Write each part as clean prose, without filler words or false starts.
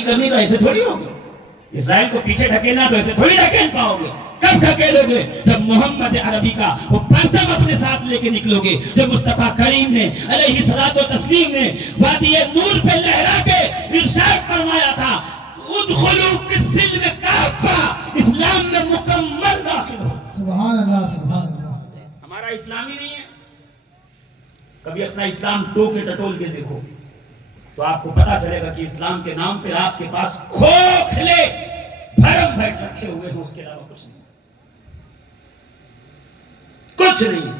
کرنے کا ایسے تھوڑی ہوگا. اسرائیل کو پیچھے ڈھکیلنا تو ایسے تھوڑی ڈھکیل پاؤ گے. کب ڈھکیلو گے؟ جب محمد عربی کا وہ پرچم اپنے ساتھ لے کے نکلو گے. جب مصطفیٰ کریم نے علیہ الصلوۃ والتسلیم نے وادی نور پہ لہرا کے ارشاد فرمایا تھا ادخلوا فی السلم کافہ، اسلام میں مکمل داخل ہو. سبحان اللہ سبحان اللہ. ہمارا اسلام ہی نہیں ہے. کبھی اپنا اسلام ٹو کے ٹٹول کے دیکھو تو آپ کو پتا چلے گا کہ اسلام کے نام پہ آپ کے پاس کھوکھلے بھرم بھٹ رکھے ہوئے ہیں، اس کے علاوہ کچھ نہیں. کچھ نہیں.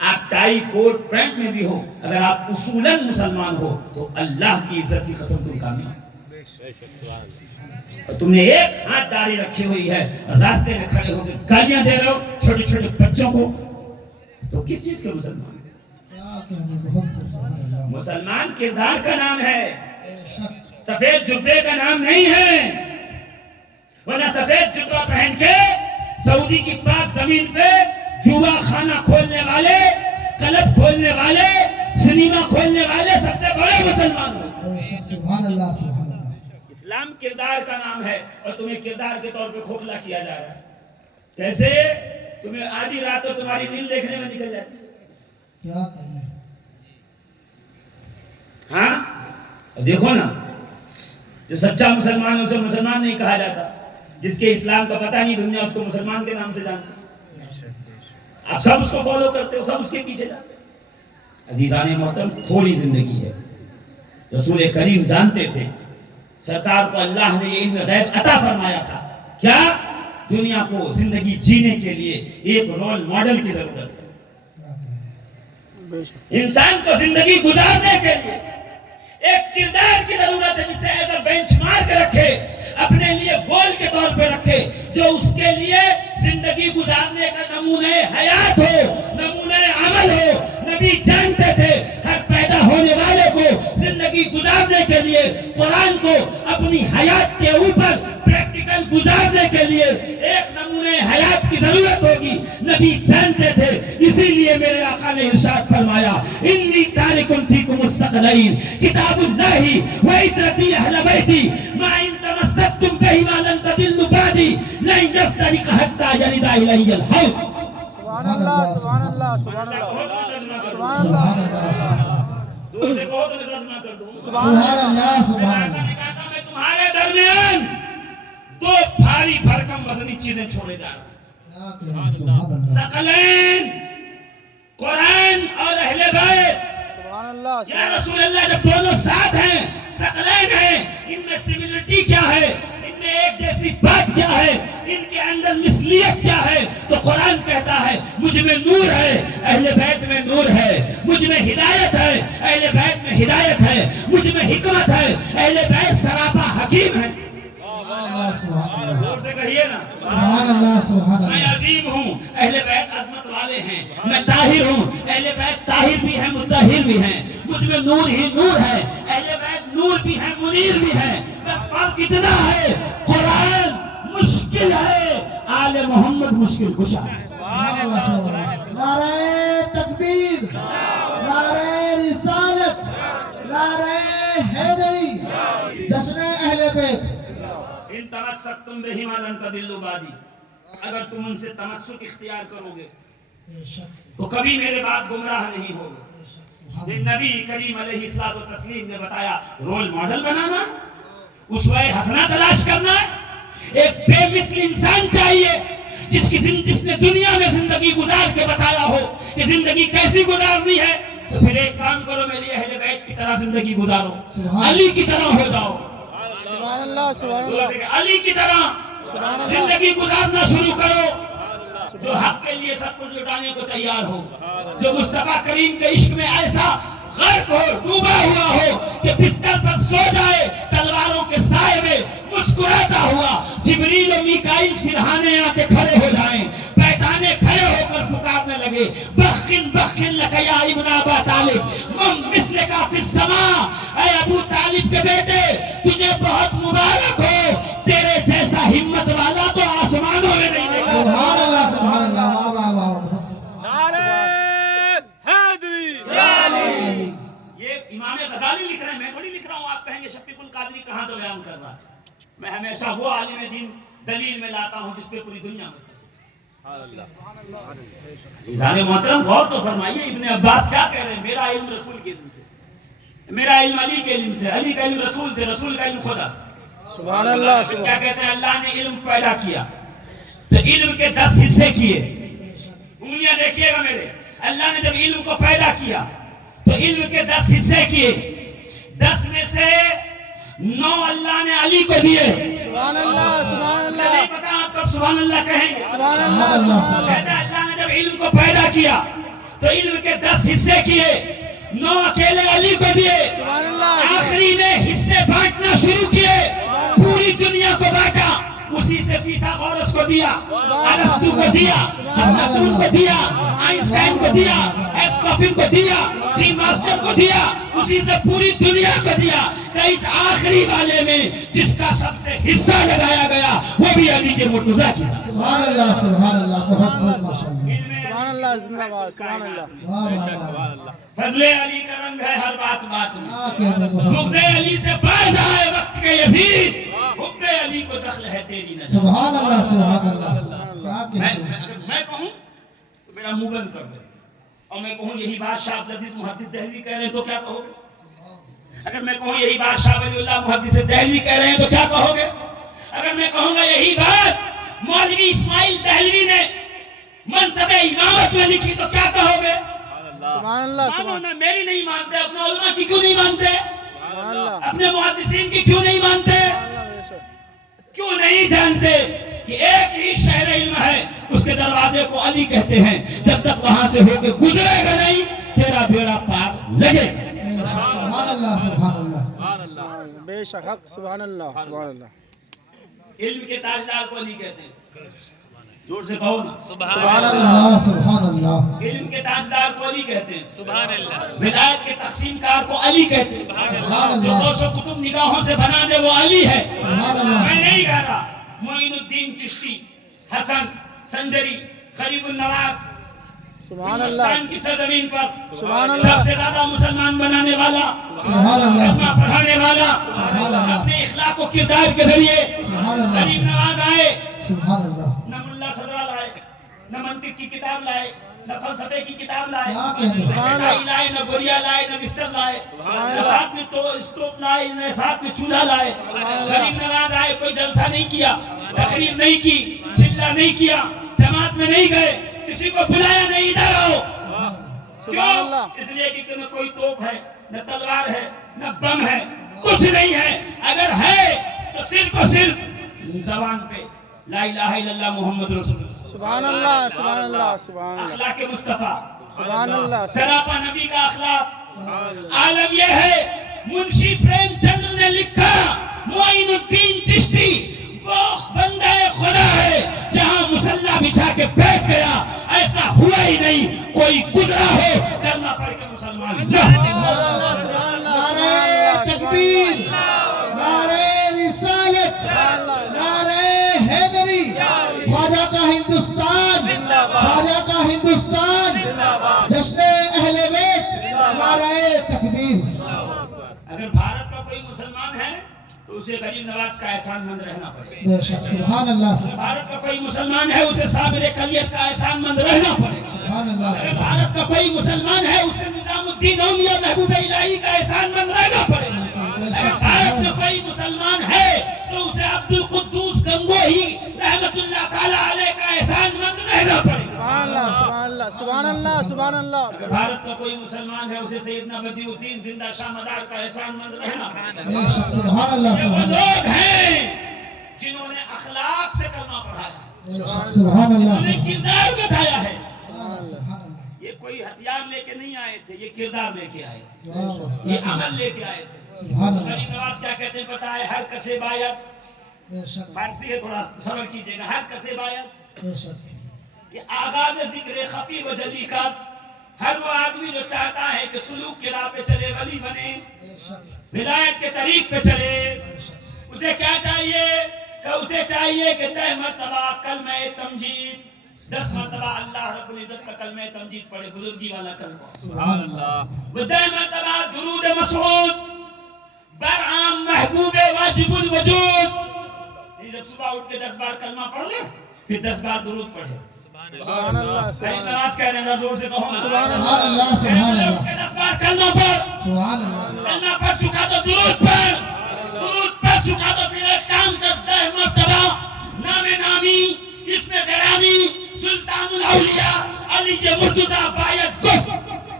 آپ ٹائی کوٹ پینٹ میں بھی ہو، اگر آپ اصولاً مسلمان ہو تو اللہ کی عزت کی قسم تم کامیاب. اور تم نے ایک ہاتھ داڑھی رکھی ہوئی ہے اور راستے میں کھڑے ہو کے گالیاں دے رہے ہو چھوٹے چھوٹے بچوں کو، تو کس چیز کے مسلمان؟ مسلمان کردار کا نام ہے، سفید جبے کا نام نہیں ہے. ورنہ سفید جبہ پہن کے سعودی کی پاک زمین پہ جوا خانہ کھولنے والے، کلب کھولنے والے، سنیما کھولنے والے سب سے بڑے مسلمان ہیں. سبحان اللہ سبحان اللہ. اسلام کردار کا نام ہے اور تمہیں کردار کے طور پہ کھوکھلا کیا جا رہا ہے. کیسے؟ تمہیں آدھی رات تو تمہاری نیند دیکھنے میں نکل جاتی ہے. کیا کہیں؟ ہاں دیکھو نا، جو سچا مسلمان ہے اسے مسلمان نہیں کہا جاتا. جس کے اسلام کا پتہ نہیں دنیا اس کو مسلمان کے نام سے جانتی. آپ سب اس کو فالو کرتے ہو، سب اس کے پیچھے جاتے ہیں. عزیزان محترم، تھوڑی زندگی ہے. رسول کریم جانتے تھے سرکار کو اللہ نے یہ علم غیب عطا فرمایا تھا. کیا؟ دنیا کو زندگی جینے کے لیے ایک رول ماڈل کی ضرورت ہے. انسان کو زندگی گزارنے کے لیے ایک کردار کی ضرورت ہے جسے ایز اے بینچ مارک رکھے، اپنے لیے گول کے طور پہ رکھے، جو اس کے لیے زندگی گزارنے کا نمونہ حیات ہو، نمونہ عمل ہو. نبی جانتے تھے ہر پیدا ہونے والے کو زندگی گزارنے کے لیے قرآن کو اپنی حیات کے اوپر پریکٹیکل گزارنے کے لیے ایک نمونہ حیات کی ضرورت ہوگی. نبی جانتے تھے، اسی لیے میرے آقا نے ارشاد فرمایا انی تارک فیکم الثقلین کتاب اللہ و عترتی اہل بیتی ما ان تمسکتم بہما لن تضلوا بعدی لن یفترق حتی یرد الی الحوض. سبحان اللہ سبحان اللہ سبحان اللہ سبحان اللہ. زور سے کہو تو میں ترجمہ کر دوں. سبحان اللہ سبحان اللہ. میں تمہارے درمیان دو بھاری بھرکم وزنی چیزیں چھوڑے جا رہا ہوں. ثقلین، قرآن اور اہل بیت. سبحان اللہ. یا رسول اللہ، جب دونوں ساتھ ہیں، ثقلین ہیں، ان میں سملرٹی کیا ہے؟ ان میں ایک جیسی بات کیا ہے؟ ان کے اندر مثلیت کیا ہے؟ تو قرآن کہتا ہے مجھ میں نور ہے، اہل بیت میں نور ہے. مجھ میں ہدایت ہے، اہل بیت میں ہدایت ہے. مجھ میں حکمت ہے، اہل بیت سراپا حکیم ہے. زور سے کہیے نا. سبحان اللہ سبحان میں اللہ. عظیم ہوں، اہل بیت عظمت والے ہیں. میں طاہر ہوں، اہل بیت طاہر بھی ہیں، مطہر بھی ہیں. مجھ میں نور ہی نور ہے، اہل بیت نور بھی ہیں، منیر بھی ہیں. بس فرق اتنا ہے قرآن مشکل ہے، آل محمد مشکل کشا ہے. نعرہ تکبیر، نعرہ رسالت، نعرہ حیدری، جشن اہل بیت. ان تمسکتم بہما لن تضلوا بعدی، اگر تم ان سے تمسک اختیار کرو گے تو کبھی میرے بعد گمراہ نہیں ہوگے. یہ نبی کریم علیہ الصلوۃ والتسلیم نے بتایا. رول ماڈل بنانا، اسوہ حسنہ تلاش کرنا. ایک بے مثل انسان چاہیے جس نے دنیا میں زندگی گزار کے بتایا ہو کہ زندگی کیسی گزارنی ہے. تو پھر ایک کام کرو، میری اہل بیت کی طرح زندگی گزارو، علی کی طرح ہو جاؤ. سبحان اللہ سبحان اللہ. علی کی طرح زندگی گزارنا شروع کرو، جو حق کے لیے سب کچھ لٹانے کو تیار ہو، جو مصطفیٰ کریم کے عشق میں ایسا غرق ہو، ڈوبا ہوا ہو کہ بستر پر سو جائے تلواروں کے سائے میں مسکراتا ہوا. جبریل و میکائیل سرہانے آ کے کھڑے ہو جائیں، پیدانے کھڑے ہو کر پکارنے لگے بخن بخن لک یا ابن ابا طالب من مثلک فی السماء. اے ابو طالب کے بیٹے، تجھے بہت مبارک ہو، تیرے جیسا ہمت والا تو آسمانوں میں نہیں دیکھا. سبحان اللہ سبحان اللہ. واہ واہ واہ. نعرہ حیدری. یہ امام غزالی لکھ رہے ہیں، میں تھوڑی لکھ رہا ہوں. آپ کہیں گے شفیق القادری کہاں سے بیان کر رہا ہے. میں ہمیشہ وہ عالم دین دلیل میں لاتا ہوں جس پہ پوری دنیا میں عزیزان محترم غور تو فرمائیے ابن عباس کیا کہہ رہے ہیں؟ میرا علم رسول کے علم سے، میرا علم علی کے علم سے، علی کا علم رسول سے، رسول کا علم خدا سے۔ سبحان اللہ پھر کیا کہتے ہیں؟ اللہ نے علم پیدا کیا تو علم کے 10 حصے کیے۔ انگلیاں دیکھیے گا میرے، اللہ نے جب علم کو پیدا کیا تو علم کے 10 حصے کیے، 10 میں سے 9 اللہ نے علی کو دیے۔ سبحان اللہ سبحان مجھے اللہ نہیں پتا آپ کب سبحان اللہ کہیں گے۔ سبحان اللہ سبحان اللہ کہتا ہے اللہ نے جب علم کو پیدا کیا تو علم کے 10 حصے کیے، 9 اکیلے علی کو دیے۔ سبحان اللہ آخری میں حصے بانٹنا شروع کیے، پوری دنیا کو بانٹا، اسی سے فیثاغورس کو دیا، ارسطو کو دیا، افلاطون کو دیا، آئنسٹائن کو دیا، ایرسٹوفل کو دیا، جی ماسٹر کو دیا، اسی سے پوری دنیا کو دیا۔ کہ اس آخری والے میں جس کا سب سے حصہ لگایا گیا وہ بھی علی کے مرتضیٰ کی۔ سبحان اللہ بہت بہت ماشاءاللہ سبحان اللہ زندہ باد سبحان اللہ واہ واہ واہ فضل علی کا رنگ ہے ہر بات بات میں، کیا کہنے کو ہے۔ بغض علی سے باز آئے وقت کے یزید، حب علی کو دخل ہے تیری نظر۔ سبحان اللہ کیا کہنے کو ہے۔ اگر میں کہوں تو میرا منہ بند کر دے، اور میں کہوں یہی بات شاہ عبدالعزیز محدث دہلوی کہہ رہے ہیں تو کیا کہو گے؟ اگر میں کہوں یہی بات شاہ ولی اللہ محدث دہلوی کہہ رہے ہیں تو کیا کہو گے؟ اگر میں کہوں گا یہی بات مولوی اسماعیل دہلوی نے منصب امامت میں لکھی تو کیا کہو گے؟ سبحان اللہ مانو سبحان نا، میری نہیں مانتے، اپنے علماء کی کیوں نہیں مانتے؟ اللہ اپنے محدثین کی کیوں نہیں مانتے؟ بے شک کیوں نہیں جانتے کہ ایک ہی شہر علم ہے، اس کے دروازے کو علی کہتے ہیں، جب تک وہاں سے ہو کے گزرے گا نہیں تیرا بیڑا پار لگے گا۔ سبحان اللہ بے شک حق سبحان اللہ سبحان اللہ علم کے تاجدار کو علی کہتے ہیں، زور سے کہو نا، سبحان اللہ علم کے تاجدار کو علی کہتے ہیں، سبحان اللہ۔ ولایت کے تقسیم کار کو علی کہتے ہیں، سبحان جو اللہ 200 کتب نگاہوں سے بنا دے وہ علی ہے۔ سبحان اللہ میں نہیں کہہ رہا معین الدین چشتی، حسن سنجری، غریب النواز، سبحان اللہ ہندوستان کی سرزمین پر سبحان اللہ سب سے زیادہ مسلمان بنانے والا، سبحان اللہ کلمہ پڑھانے والا، سبحان اللہ اپنے اخلاق و کردار کے ذریعے سبحان اللہ غریب نواز آئے، سبحان اللہ نہ ملا صدرہ لائے، نہ منطق کی کتاب لائے، نہ فلسفے کی کتاب لائے، کیا کہنے کو نہ ہے۔ چٹائی لائے، نہ گوریا لائے، نہ بستر لائے، نہ ساتھ میں تو اسٹوپ لائے، نہ ساتھ میں چولہا لائے۔ غریب نواز آئے، کوئی جلسہ نہیں کیا، تقریر نہیں کی، چلہ نہیں کیا، جماعت میں نہیں گئے، کسی کو بلایا نہیں ادھر آؤ۔ سبحان کیوں؟ اللہ اس لیے کہ نہ کوئی توپ ہے، نہ تلوار ہے، نہ بم ہے، کچھ نہیں ہے۔ اگر ہے تو صرف اور صرف زبان پہ لا الہ الا اللہ محمد رسول اللہ، سبحان اللہ سبحان اللہ سبحان اللہ اخلاق مصطفیٰ، سبحان اللہ سراپا نبی کا اخلاق۔ عالم یہ ہے منشی پریم چندر نے لکھا معین الدین چشتی وہ بندہ خدا ہے جہاں مسلح بچھا کے بیٹھ گیا، ایسا ہوا ہی نہیں کوئی گزرا ہو کلمہ پڑھ کے مسلمان نہ ہو۔ نعرہ تکبیر، نعرہ رسالت، نعرہ حیدری، خواجہ کا ہندوستان، خواجہ کا ہندوستان، جشن اہل بیت، نعرہ تکبیر۔ اگر بھارت کا کوئی مسلمان ہے تو اسے غریب نواز کا احسان مند رہنا پڑے گا۔ بے شک سبحان اللہ اگر بھارت کا کوئی مسلمان ہے اسے صابر کلیت کا احسان مند رہنا پڑے گا۔ سبحان اللہ اگر بھارت کا کوئی مسلمان ہے اسے نظام الدین اولیاء محبوب الہی کا احسان مند رہنا پڑے گا۔ اگر بھارت میں کوئی مسلمان ہے تو اسے عبد القدوس گنگوہی رحمت اللہ تعالی علیہ کا احسان مند رہنا پڑے گا۔ سبحان اللہ سبحان اللہ سبحان اللہ اگر بھارت کا کوئی مسلمان ہے اسے سیدنا بدیع الدین زندہ شاہ مدار کا احسان مند رہنا پڑے گا۔ بے شک سبحان اللہ یہ وہ سبحان اللہ لوگ ہیں جنہوں نے اخلاق سے کلمہ پڑھایا، بے شک سبحان اللہ انہوں نے کردار بتایا ہے۔ سبحان اللہ یہ کوئی ہتھیار لے کے نہیں آئے تھے، یہ کردار لے کے آئے تھے، واہ واہ، یہ عمل لے کے آئے تھے۔ سبحان اللہ غریب نواز کیا کہتے ہیں پتہ ہے؟ ہر کسے باید، بے شک فارسی ہے تھوڑا صبر کیجئے گا، ہر کسے باید بے شک یہ آغاز ذکر خفی و جلی کا ہر وہ آدمی جو چاہتا ہے کہ سلوک کی راہ پہ چلے، ولی بنے، بے شک ہدایت کے طریق پہ چلے، بے شک اسے کیا چاہیے کہ اسے چاہیے کہ 10 مرتبہ کلمہ تمجید، 10 مرتبہ اللہ رب العزت کا کلمہ تمجید پڑھے، بزرگی والا کلمہ، سبحان اللہ وہ 10 مرتبہ درود مسعود برعام محبوب واجب الوجود جب صبح اٹھ کے 10 بار کلمہ پڑھ لے پھر 10 بار درود پڑھے. سبحان اللہ سبحان اللہ نماز کہہ رہے ہیں زور سے کہو نا. سبحان سبحان اللہ سبحان اللہ 10 بار کلمہ پڑھ. سبحان اللہ کلمہ پڑھ چکا تو درود پڑھ. درود پڑھ چکا تو پھر ایک کام کرتا ہے مرتبہ نام نامی اسم غرامی سلطان الاولیاء علی مرتضی بایت گفت.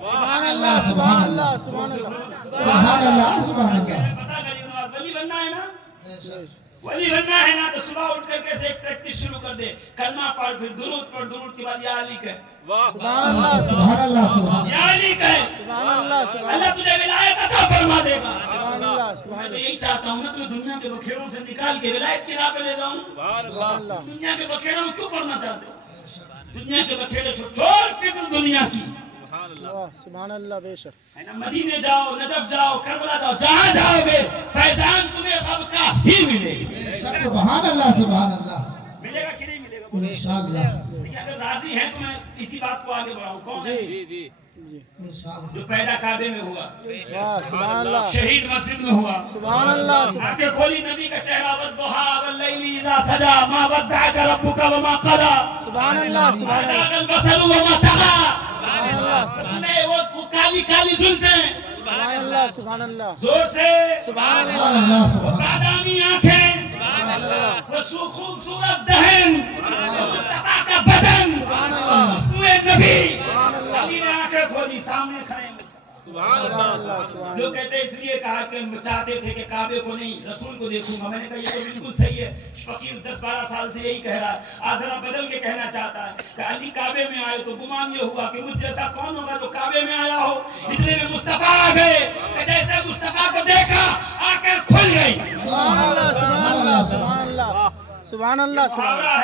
سبحان اللہ سبحان اللہ سبحان اللہ سبحان اللہ سبحان اللہ. پتہ غریب نواز ولی بننا ہے نا, بے شک. ولی بننا ہے نا تو صبح اٹھ کر کے ایک پریکٹس شروع کر دے. کلمہ پڑھ پھر درود پڑھ. درود کے بعد یا علی کہہ. سبحان اللہ سبحان اللہ سبحان یا علی کہے. سبحان اللہ سبحان اللہ تجھے ولایت عطا فرما دے گا. اللہ میں سبحان تو یہی چاہتا ہوں نا تمہیں دنیا کے بکھیروں سے نکال کے ولایت کی راہ پہ لے جاؤں. اللہ دنیا کے بکھیروں میں کیوں پڑھنا چاہتے ہو؟ دنیا کے بکھیرے چھوڑ فکر دنیا کی سبحان اللہ بے شک ہے نا. مدینے جاؤ, نجف جاؤ, کربلا جاؤ, جہاں جاؤ گے فیضان تمہیں رب کا ہی ملے گا. سبحان اللہ سبحان اللہ. ملے گا کہ نہیں ملے گا؟ انشاءاللہ لیکن اگر راضی ہیں تو میں اسی بات کو آگے بڑھاؤں. کون ہے جی انشاءاللہ. جو پیدا کعبے میں ہوا, واہ سبحان اللہ شہید مسجد میں ہوا, سبحان اللہ آنکھیں کھولی نبی کا چہرہ والضحا واللیل اذا سجا ما ودعك ربك وما قلى سبحان اللہ سبحان اللہ زاغ البصر وما طغى. سبحان اللہ سنے وہ کالی کالی زلفیں, سبحان اللہ سبحان اللہ زور سے سبحان اللہ سبحان اللہ سبحان اللہ. بادامی آنکھیں, وہ خوبصورت دہن, مصطفیٰ کا بدن, خوشبو نبی. علی نے آنکھیں کھولی, سامنے کھڑے ہیں. سبحان اللہ سبحان لوگ کہتے ہیں اس لیے کہا کہ چاہتے تھے کہ کعبے کو نہیں رسول کو دیکھوں گا. میں نے کہا یہ تو بالکل صحیح ہے. فقیر 10-12 سال سے یہی کہہ رہا ہے. آج ذرا بدل کے کہنا چاہتا ہے کہ علی کعبے میں آئے تو گمان یہ ہوا کہ مجھ جیسا کون ہوگا جو کعبے میں آیا ہو. اتنے میں مصطفیٰ آ گئے کہ جیسے مصطفیٰ کو دیکھا آنکھیں کھل گئی. سبحان اللہ سبحان اللہ سبحان اللہ سبحان اللہ محاورہ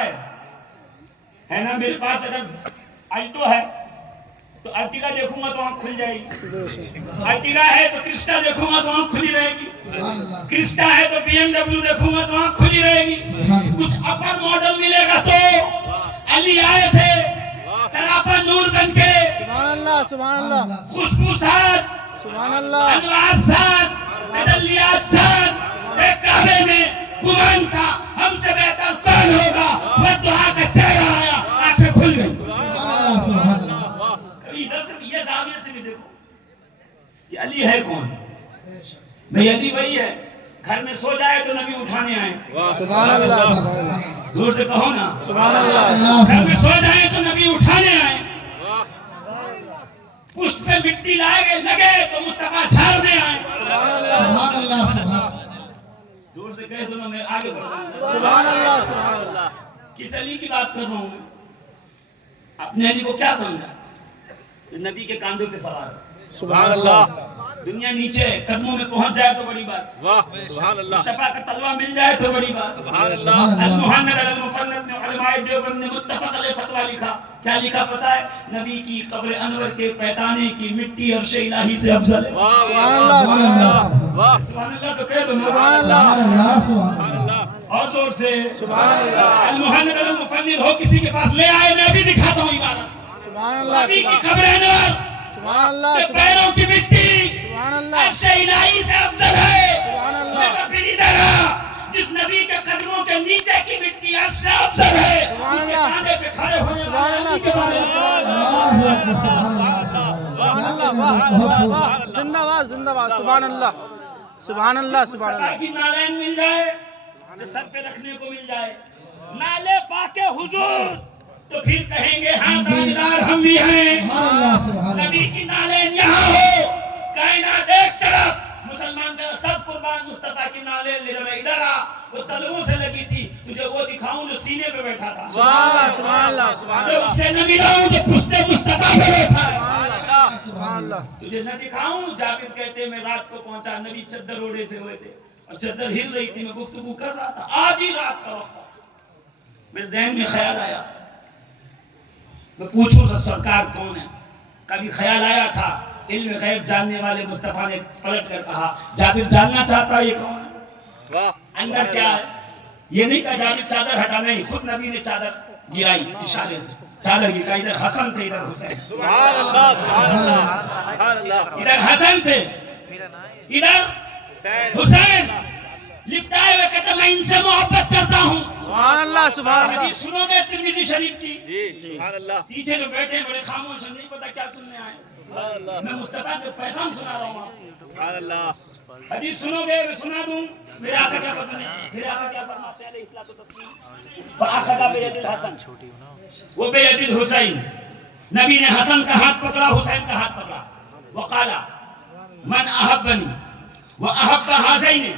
ہے نا. میرے پاس اگر الٹو ہے تو ارٹیگا دیکھوں گا تو آنکھ کھل جائے گی. ارٹیگا ہے تو کرسٹا دیکھوں گا تو آنکھ کھلی رہے گی. سبحان اللہ. کرسٹا ہے تو BMW دیکھوں گا تو آنکھ کھلی رہے گی. کچھ اپر ماڈل ملے گا تو علی آئے تھے سراپا نور بن کے, سبحان اللہ سبحان اللہ خوشبو ساتھ, سبحان اللہ انوار ساتھ, تجلیات ساتھ. ایک کعبے میں گمان تھا ہم سے بہتر کون ہوگا. وہ دعا کا چہرہ آیا, آنکھیں کھل گئی. سبحان اللہ سبحان اللہ. کبھی ادھر سے بھی یہ زاویے سے بھی دیکھو کہ علی ہے کون. بے شک. بھئی علی وہی ہے. گھر میں سو جائے تو نبی اٹھانے آئے. سبحان اللہ سبحان اللہ زور سے کہو نا. سبحان اللہ گھر میں سو جائے تو نبی اٹھانے آئے. پشت پہ مٹی لائے گئے لگے تو مصطفیٰ جھاڑنے آئے. سبحان اللہ سبحان اللہ سبحان اللہ. زور سے کہہ دو نا, میں آگے بڑھ رہا ہوں. سبحان اللہ سبحان اللہ کس علی کی بات کر رہا ہوں میں؟ اپنے علی کو کیا سمجھا کہ نبی کے کاندھوں پہ سوار ہے. سبحان اللہ دنیا نیچے ہے, قدموں میں پہنچ جائے تو بڑی بات. سبحان اللہ مصطفیٰ کا تلوہ مل جائے تو بڑی بات. سبحان اللہ المحند المفند میں علماء دیوبند نے متفق علیہ فتویٰ لکھا. کیا لکھا پتہ ہے؟ نبی کی قبر انور کے پیتانے کی مٹی عرش الہی سے افضل ہے. سبحان اللہ سبحان اللہ سبحان اللہ تو کہہ دو نا. سبحان اللہ سبحان اللہ سبحان اللہ. اور زور سے سبحان اللہ المحند المفند ہو کسی کے پاس لے آئے, میں بھی دکھاتا ہوں عبادت. سبحان اللہ نبی کی قبر انور سبحان اللہ کے پیروں کی مٹی سبحان اللہ عرش الہی سے افضل ہے. سبحان اللہ میں پھر ادھر آ, جس نبی کے قدموں کے نیچے کی مٹی عرش سے افضل ہے. سبحان اس کے اللہ. کاندھے پہ کھڑے ہونے سبحان والے اللہ علی کے بارے میں. اللہ اکبر. سبحان اللہ سبحان اللہ واہ واہ واہ زندہ باد زندہ باد سبحان اللہ سبحان اللہ سبحان اللہ کی نالین مل جائے جو سر پہ رکھنے کو مل جائے, نالے پاک حضور, تو پھر کہیں گے ہاں تاجدار ہم بھی ہیں. سبحان اللہ سبحان نبی اللہ. کی نالین یہاں ہو, کائنات ایک طرف, مسلمان کا سب قربان مصطفیٰ کی نالین لے جب ادھر آ. وہ تلووں سے لگی تھی, تجھے وہ دکھاؤں جو سینے پہ بیٹھا تھا. واہ سبحان اللہ سبحان جو اللہ اسے نہ ملاؤں جو پشت مصطفیٰ پہ بیٹھا ہے. سبحان اللہ تجھے نہ دکھاؤں. جابر کہتے ہیں میں رات کو پہنچا, نبی چادر اوڑے ہوئے تھے اور چادر ہل رہی تھی, میں گفتگو کر رہا تھا. آدھی رات کا وقت تھا, میرے ذہن میں خیال آیا میں پوچھوں تو سرکار کون ہے. کبھی خیال آیا تھا علم غیب جاننے والے مصطفیٰ نے پلٹ کر کہا جابر جاننا چاہتا ہے یہ کون ہے, اندر کیا ہے. یہ نہیں کہا جابر چادر ہٹا, نہیں, خود نبی نے چادر گرائی اشارے سے. چادر گرا, ادھر حسن تھے ادھر حسین. سبحان اللہ سبحان اللہ سبحان اللہ ادھر حسن تھے ادھر حسین. لپٹائے ہوئے کہتا میں ان سے محبت کرتا ہوں. سبحان اللہ سبحان اللہ حدیث سنو گے ترمذی شریف کی؟ جی سبحان اللہ پیچھے جو بیٹھے ہیں بڑے خاموش ہیں، نہیں پتا کیا سننے آئے. سبحان اللہ میں مصطفیٰ کے پیغام سنا رہا ہوں آپ کو. سبحان اللہ حدیث سنو گے میں سنا دوں. میرے آقا کیا فرماتے ہیں علیہ الصلوۃ والتسلیم؟ فأخذ بيد الحسن وبيد الحسين. نبی نے حسن کا ہاتھ پکڑا، حسین کا ہاتھ پکڑا. وقال من احبنی واحب هذين.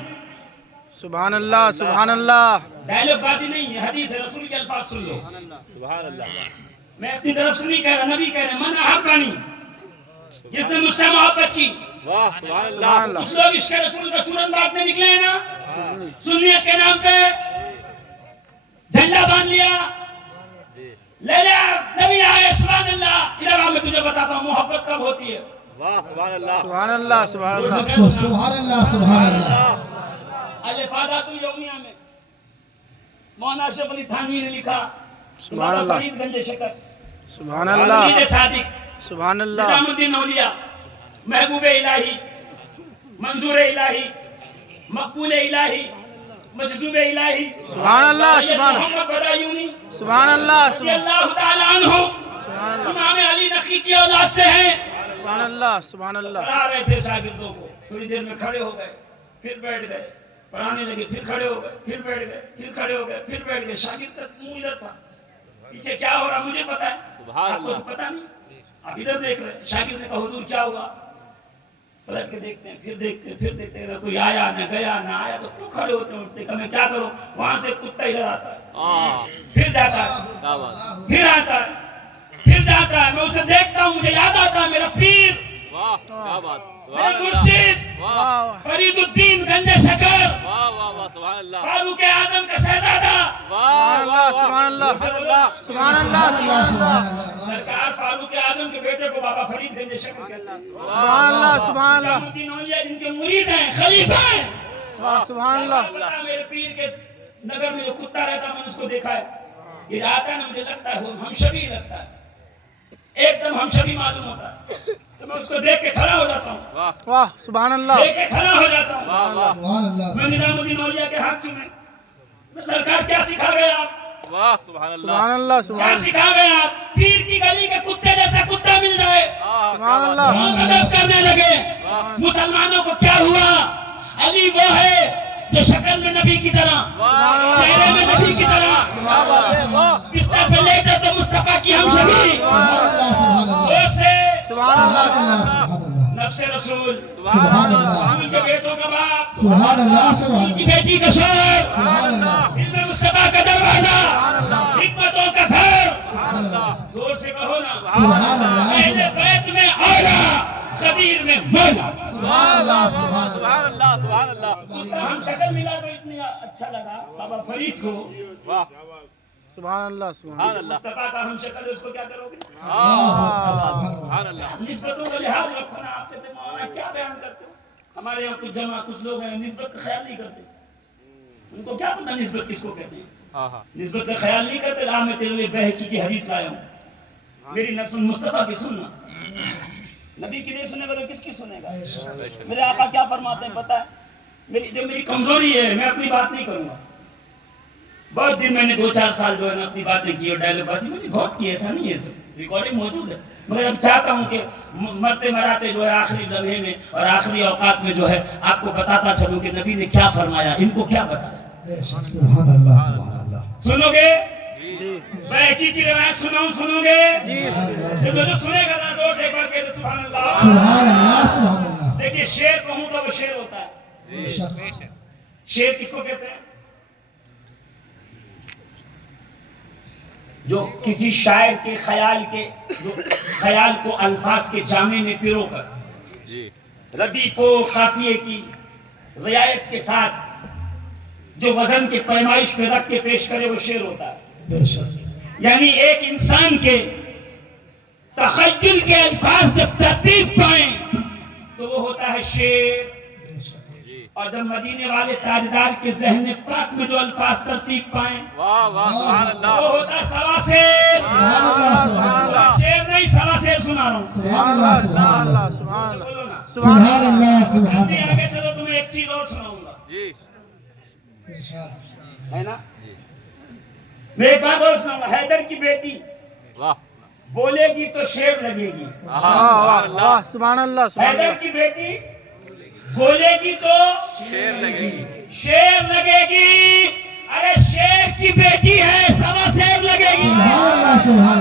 سبحان اللہ سبحان اللہ ڈائلگ بازی نہیں ہے، حدیث ہے، رسول کے الفاظ سن لو. سبحان اللہ میں اپنی طرف سے نہیں کہہ رہا، نبی کہہ رہے ہیں من احبنی، جس نے مجھ سے محبت کی. واہ سبحان سبحان اللہ کچھ لوگ عشق رسول کا چورن بانٹنے نکلے ہیں نا، ہاں سنیت کے نام پہ جھنڈا باندھ لیا. جی لے لے نبی آئے، سبحان اللہ. ادھر میں تجھے بتاتا ہوں محبت کب ہوتی ہے. واہ سبحان اللہ سبحان اللہ سبحان اللہ سبحان اللہ سبحان اللہ. الفادات الیومیہ میں مولانا اشرف علی تھانوی نے لکھا، سبحان اللہ. فرید گنج شکر، سبحان اللہ فرید صادق، سبحان اللہ نظام الدین اولیاء، محبوب الہی، منظور الہی، مقبول الہی، مجذوب الہی، سبحان اللہ سید سبحان محمد بدایونی سبحان اللہ رضی اللہ تعالی عنہ سبحان اللہ امام علی نقی کی اولاد سے ہیں. سبحان اللہ سبحان اللہ پڑھا رہے تھے شاگردوں کو، تھوڑی دیر میں کھڑے ہو گئے، پھر بیٹھ گئے، پڑھانے لگے، پھر کھڑے ہو گئے، پھر بیٹھ گئے، پھر کھڑے ہو گئے، پھر بیٹھ گئے. شاگرد کا منہ ادھر تھا، پیچھے کیا ہو رہا مجھے پتا ہے، سبحان آپ کو تو اللہ. پتا نہیں. آپ ادھر دیکھ رہے ہیں. شاگرد نے کہا حضور کیا ہوا؟ پلٹ کے دیکھتے ہیں، پھر دیکھتے ہیں، پھر دیکھتے ہیں، کوئی آیا نہ گیا نہ آیا تو کیوں کھڑے ہوتے ہیں اٹھتے؟ کہ میں کیا کروں؟ وہاں سے کتا ادھر آتا ہے، ہاں پھر جاتا ہے، کیا بات پھر آتا ہے، پھر جاتا ہے. میں اسے دیکھتا ہوں، مجھے یاد آتا ہے میرا پیر، واہ کیا بات میرا سبحان اللہ مرشد واہ واہ فرید الدین گنج شکر، واہ واہ واہ سبحان اللہ فاروق اعظم کا شہزادہ. واہ واہ سبحان اللہ سبحان اللہ سبحان اللہ سبحان اللہ سرکار فاروق اعظم کے بیٹے کو بابا فرید گنج شکر کہتے ہیں. سبحان اللہ سبحان اللہ نظام الدین اولیاء جن کے مرید ہیں، خلیفہ ہیں. واہ سبحان اللہ پتا میرے پیر کے نگر میں جو کتا رہتا ہے، میں نے اس کو دیکھا ہے. یہ آتا ہے نا، مجھے لگتا ہے وہ ہم شبی لگتا ہے، ایک دم ہم شبی معلوم ہوتا ہے. تو میں اس کو دیکھ کے کھڑا ہو جاتا ہوں، واہ واہ سبحان اللہ دیکھ کے کھڑا ہو جاتا ہوں. واہ واہ سبحان اللہ. میں نظام الدین اولیاء کے ہاتھ چومے. میں سرکار کیا سکھا گئے آپ؟ واہ سبحان سبحان اللہ اللہ کیا سبحان سکھا گئے آپ؟ پیر کی گلی کے کتے جیسا کتا مل جائے، سبحان اللہ. ہم ادب کرنے لگے. مسلمانوں کو کیا ہوا؟ علی وہ ہے جو شکل میں نبی کی طرح، چہرے میں نبی کی طرح، بستر پہ لیٹے تو مصطفیٰ کی ہم شبی. سبحان اللہ سبحان اللہ. سوچ سے سبحان اللہ سبحان اللہ. نفس رسول، سبحان اللہ. رسول کے بیٹوں کا باپ، سبحان اللہ رسول سبحان کی اللہ. بیٹی کا شوہر، سبحان اللہ. علم مصطفیٰ کا دروازہ، حکمتوں کا گھر. سبحان اللہ. زور سے کہو نا، سبحان اللہ. اہل بیت میں اولا، خدیر میں مولا. سبحان اللہ سبحان سبحان اللہ سبحان اللہ ہم شکل ملا تو اتنی اچھا لگا بابا فرید کو. واہ سبحان اللہ سبحان سبحان اللہ مصطفیٰ کا ہم شکل ہے، اس کو کیا کرو گے؟ سبحان اللہ نسبتوں کا لحاظ رکھو نا. آپ کہتے ہیں مولانا کیا بیان کرتے ہو؟ ہمارے یہاں کچھ جمع کچھ لوگ ہیں نسبت کا خیال نہیں کرتے. ان کو کیا پتا نسبت کس کو کہتے ہیں؟ ہاں ہاں نسبت کا خیال نہیں کرتے. لا میں تیرے لیے بہقی کی حدیث لایا ہوں، میری نہ سن مصطفیٰ کی سننا. نبی کی نہیں سنے گا تو کس کی سنے گا؟ میرے آقا کیا فرماتے ہیں پتہ ہے؟ جو میری کمزوری ہے، میں اپنی بات نہیں کروں گا. بہت دن میں نے 2-4 سال جو ہے نا اپنی باتیں کی اور ڈائلگ بازی میں نے بہت کی. ایسا نہیں ہے، سب ریکارڈنگ موجود ہے. مگر اب چاہتا ہوں کہ مرتے مراتے جو ہے آخری لمحے میں اور آخری اوقات میں جو ہے آپ کو بتاتا چلوں کہ نبی نے کیا فرمایا، ان کو کیا بتایا. اللہ. سبحان اللہ سبحان اللہ. سنو گے؟ جی بہقی کی روایت سنوں گے؟ جی جو سنے گا نا زور سے ایک بار کہہ دے سبحان اللہ. سبحان اللہ سبحان اللہ. دیکھیے شعر کہوں تو وہ شعر ہوتا ہے. بے شک. شعر کس کو کہتے ہیں؟ جو کسی شاعر کے خیال کو الفاظ کے جامع میں پیرو کر جی ردیف و قافیے کی رعایت کے ساتھ جو وزن کے پیمائش پہ رکھ کے پیش کرے وہ شعر ہوتا ہے. بے شک. یعنی ایک انسان کے تخیل کے الفاظ جب ترتیب پائیں تو وہ ہوتا ہے شعر. بے شک. جی اور جب مدینے والے تاجدار کے ذہن پاک میں جو الفاظ ترتیب پائیں واہ واہ سبحان وہ اللہ ہوتا ہے سواسیر. سبحان اللہ سبحان اللہ. شعر نہیں سواسیر سنا رہا ہوں. سبحان اللہ سبحان سبحان اللہ اللہ. سبحان اللہ بولو نا. سبحان سبحان اللہ سبحان جلدی اللہ. آگے چلو، تمہیں ایک چیز اور سناؤں گا، جی ارشاد. ہے نا؟ میں ایک بات اور سناؤں گا، حیدر کی بیٹی واہ بولے گی تو شیر لگے گی، واہ واہ واہ سبحان اللہ سبحان حیدر اللہ کی بیٹی بولے گی تو شیر لگے گی شیر لگے گی، ارے شیر کی بیٹی ہے، سوا شیر لگے گی۔ سبحان اللہ سبحان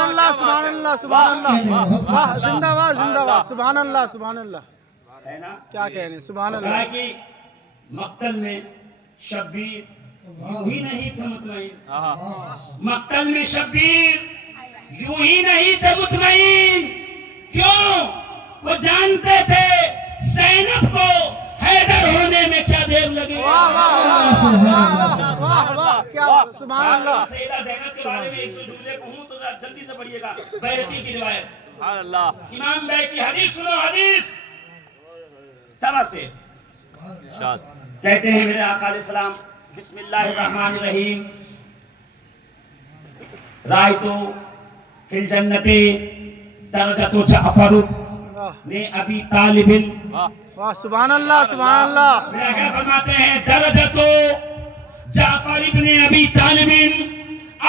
اللہ سبحان اللہ سبحان اللہ واہ زندہ باد زندہ باد سبحان اللہ سبحان اللہ ہے نا؟ کیا کہنے سبحان کہا اللہ کہ مقتل میں شبیر یوں ہی نہیں تھے مطمئن، مقتل میں شبیر یوں ہی نہیں تھے مطمئن، کیوں؟ وہ جانتے تھے زینب کو حیدر ہونے میں کیا دیر لگے گی۔ واہ واہ واہ واہ واہ کیا سبحان اللہ سیدہ زینب کے بارے میں ایک دو جملے کہوں تو ذرا جلدی سے پڑھیے گا، بیہقی کی روایت، سبحان اللہ امام بیہقی، حدیث سنو حدیث، سوا سے ارشاد کہتے ہیں میرے آقا علیہ السلام، بسم اللہ الرحمن الرحیم، رائتو فی الجنت درجۃ جعفر واہ نے ابی طالب، واہ واہ سبحان اللہ سبحان اللہ میرے آقا فرماتے ہیں درجۃ جعفر ابن ابی طالب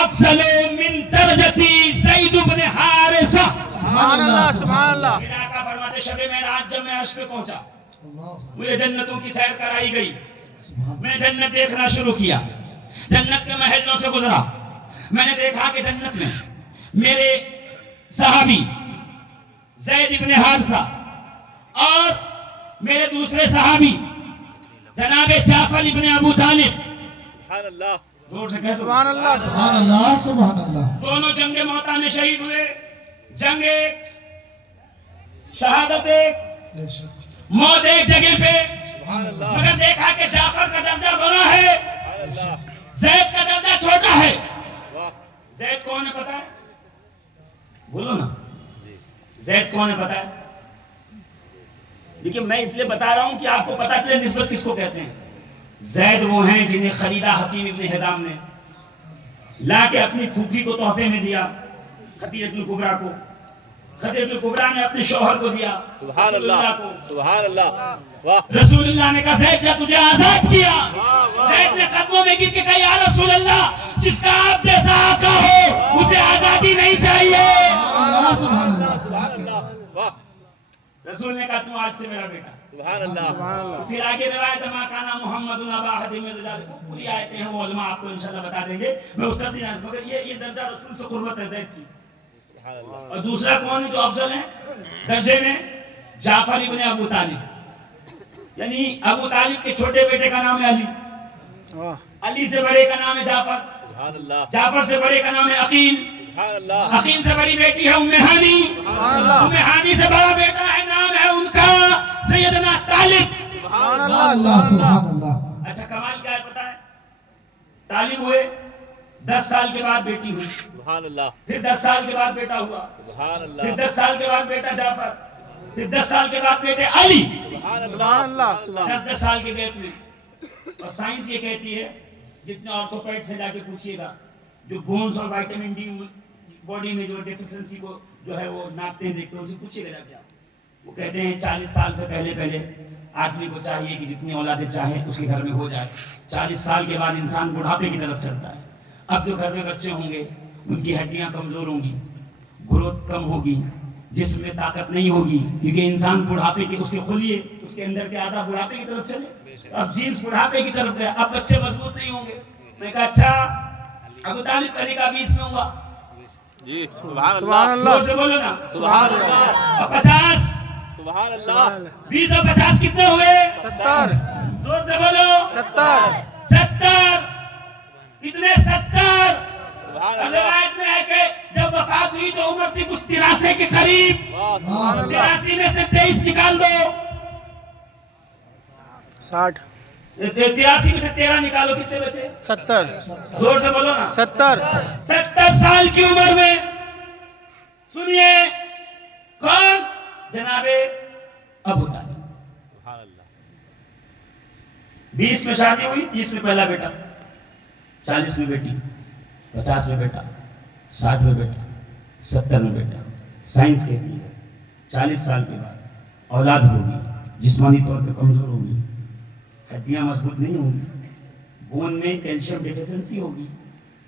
افضل من درجۃ زید ابن حارثہ۔ سبحان اللہ سبحان اللہ میرے آقا فرماتے شب معراج جب میں عرش پہ پہنچا، اللہ مجھے جنتوں کی سیر کرائی گئی، سبحان میں جنت دیکھنا شروع کیا، جنت کے محلوں سے گزرا، میں نے دیکھا کہ جنت میں میرے صحابی زید ابن حارثہ اور میرے دوسرے صحابی جناب جعفر ابن ابو طالب، سبحان اللہ زور سے کہہ دو، سبحان اللہ سبحان اللہ سبحان اللہ دونوں جنگ موتا میں شہید ہوئے، جنگ ایک، شہادت ایک، بے شک موت ایک جگہ پہ، سبحان اللہ مگر دیکھا کہ جعفر کا درجہ بڑا ہے، سبحان اللہ زید کا درجہ چھوٹا ہے۔ واہ زید کون ہے پتہ ہے؟ بولو نا، جی زید کون ہے پتہ ہے؟ دیکھیں میں اس لیے بتا رہا ہوں کہ آپ کو پتہ چلے نسبت کس کو کہتے ہیں۔ زید وہ ہیں جنہیں خریدا حکیم ابن حزام نے، لا کے اپنی پھوپھی کو تحفے میں دیا، خدیجہ الکبریٰ کو، خدیجہ الکبریٰ نے اپنے شوہر کو دیا، سبحان رسول اللہ کو۔ سبحان اللہ واہ رسول اللہ نے کہا زید نے تجھے آزاد کیا، واہ واہ زید نے قدموں میں گر کے کہا یا رسول اللہ جس کا آپ جیسا آقا ہو اسے آزادی نہیں چاہیے۔ اللہ سبحان اللہ سبحان اللہ واہ رسول نے کہا تم آج سے میرا بیٹا۔ سبحان اللہ پھر آگے روایت ما کانا محمد ابا احد من رجالکم، پوری آیتیں ہیں وہ علماء آپ کو انشاءاللہ بتا دیں گے، میں اس طرف نہیں جانتا، مگر یہ درجہ رسول سے قربت ہے زید کی۔ سبحان اللہ اور دوسرا کون ہے جو افضل ہے درجے میں؟ جعفر ابن ابو طالب، یعنی ابو طالب کے چھوٹے بیٹے کا نام ہے علی، واہ علی سے بڑے کا نام ہے جعفر، سبحان اللہ جعفر سے بڑے کا نام ہے عقیل، سبحان اللہ عقیل سے بڑی بیٹی ہے ام ہانی، سبحان اللہ ام ہانی سے بڑا بیٹا ہے، نام ہے ان کا سیدنا طالب۔ سبحان اللہ اللہ سبحان اللہ اچھا کمال کیا ہے پتہ ہے؟ طالب ہوئے، 10 سال کے بعد بیٹی ہوئی، سبحان اللہ پھر 10 سال کے بعد بیٹا ہوا، سبحان پھر اللہ 10 سال کے بعد بیٹا جعفر، پھر 10 سال کے بعد بیٹے علی، سبحان سبحان اللہ اللہ 10 سال کے گیپ میں۔ اور سائنس یہ کہتی ہے، جتنے آرتھوپیڈ سے جا کے پوچھیے گا جو بونز اور وائٹامن ڈی باڈی میں جو ڈیفیشنسی کو جو ہے وہ ناپتے ہیں دیکھتے ہیں، ان سے پوچھیے گا جا کے، وہ کہتے ہیں 40 سال سے پہلے آدمی کو چاہیے کہ جتنی اولادیں چاہیں اس کے گھر میں ہو جائے، 40 سال کے بعد انسان بڑھاپے کی طرف چلتا ہے۔ اب جو گھر میں بچے ہوں گے ان کی ہڈیاں کمزور ہوں گی، گروتھ کم ہوگی، جسم میں طاقت نہیں ہوگی، کیونکہ انسان بڑھاپے کے اس کے خلیے اس کے اندر کے آدھا بڑھاپے کی طرف چلے، اب جینس بڑھاپے کی طرف گئے، اب بچے مضبوط نہیں ہوں گے۔ میں کہا اچھا ابو طالب کا نکاح 20 میں ہوا، جی سبحان سبحان اللہ زور سے بولو نا، سبحان اللہ اور 50 سبحان اللہ 20 اور 50 کتنے ہوئے؟ 70 زور سے بولو 70 70 کتنے؟ 70۔ سبحان اللہ روایت میں ہے کہ جب وفات ہوئی تو عمر تھی کچھ 83 کے قریب، واہ سبحان اللہ 83 میں سے 23 نکال دو، 60 83 میں سے 13 نکالو، کتنے بچے؟ 70 زور سے بولو نا، 70 70 سال کی عمر میں سنیے کون؟ جناب ابو طالب۔ سبحان اللہ 20 میں شادی ہوئی، 30 میں پہلا بیٹا، 40 میں بیٹی، 50 میں بیٹا، 60 میں بیٹا، 70 میں بیٹا۔ سائنس کہتی ہے 40 سال کے بعد اولاد ہوگی، جسمانی طور پہ کمزور ہوگی، ہڈیاں مضبوط نہیں ہوں گی، بون میں کیلشیم ڈیفیشنسی ہوگی،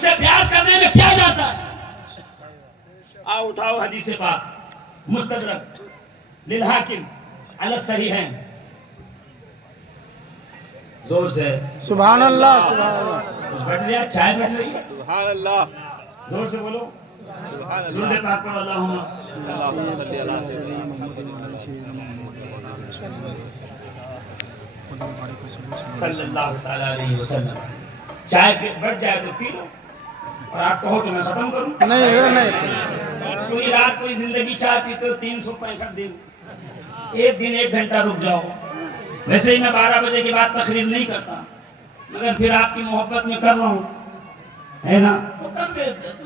اسے پیار کرنے میں کیا جاتا ہے؟ آؤ اٹھاؤ حدیث پاک مستدرک للحاکم علی الصحیحین، زور سے سبحان اللہ سبحان اللہ بیٹھ رہا چائے بیٹھ رہی ہے، سبحان اللہ زور سے بولو سبحان اللہ درود پاک پڑھو اللہم اللہم صلی علی سیدنا صلی اللہ تعالی علیہ وسلم۔ چائے بڑھ جائے تو پی لو، اور آپ کہو کہ میں ختم کروں؟ نہیں پوری رات پوری زندگی چائے پیتے ہو 365 دن، ایک دن 1 گھنٹہ رک جاؤ۔ ویسے ہی میں 12 بجے کے بعد تقریر نہیں کرتا، مگر پھر آپ کی محبت میں کر رہا ہوں، ہے نا؟ تو کر دے،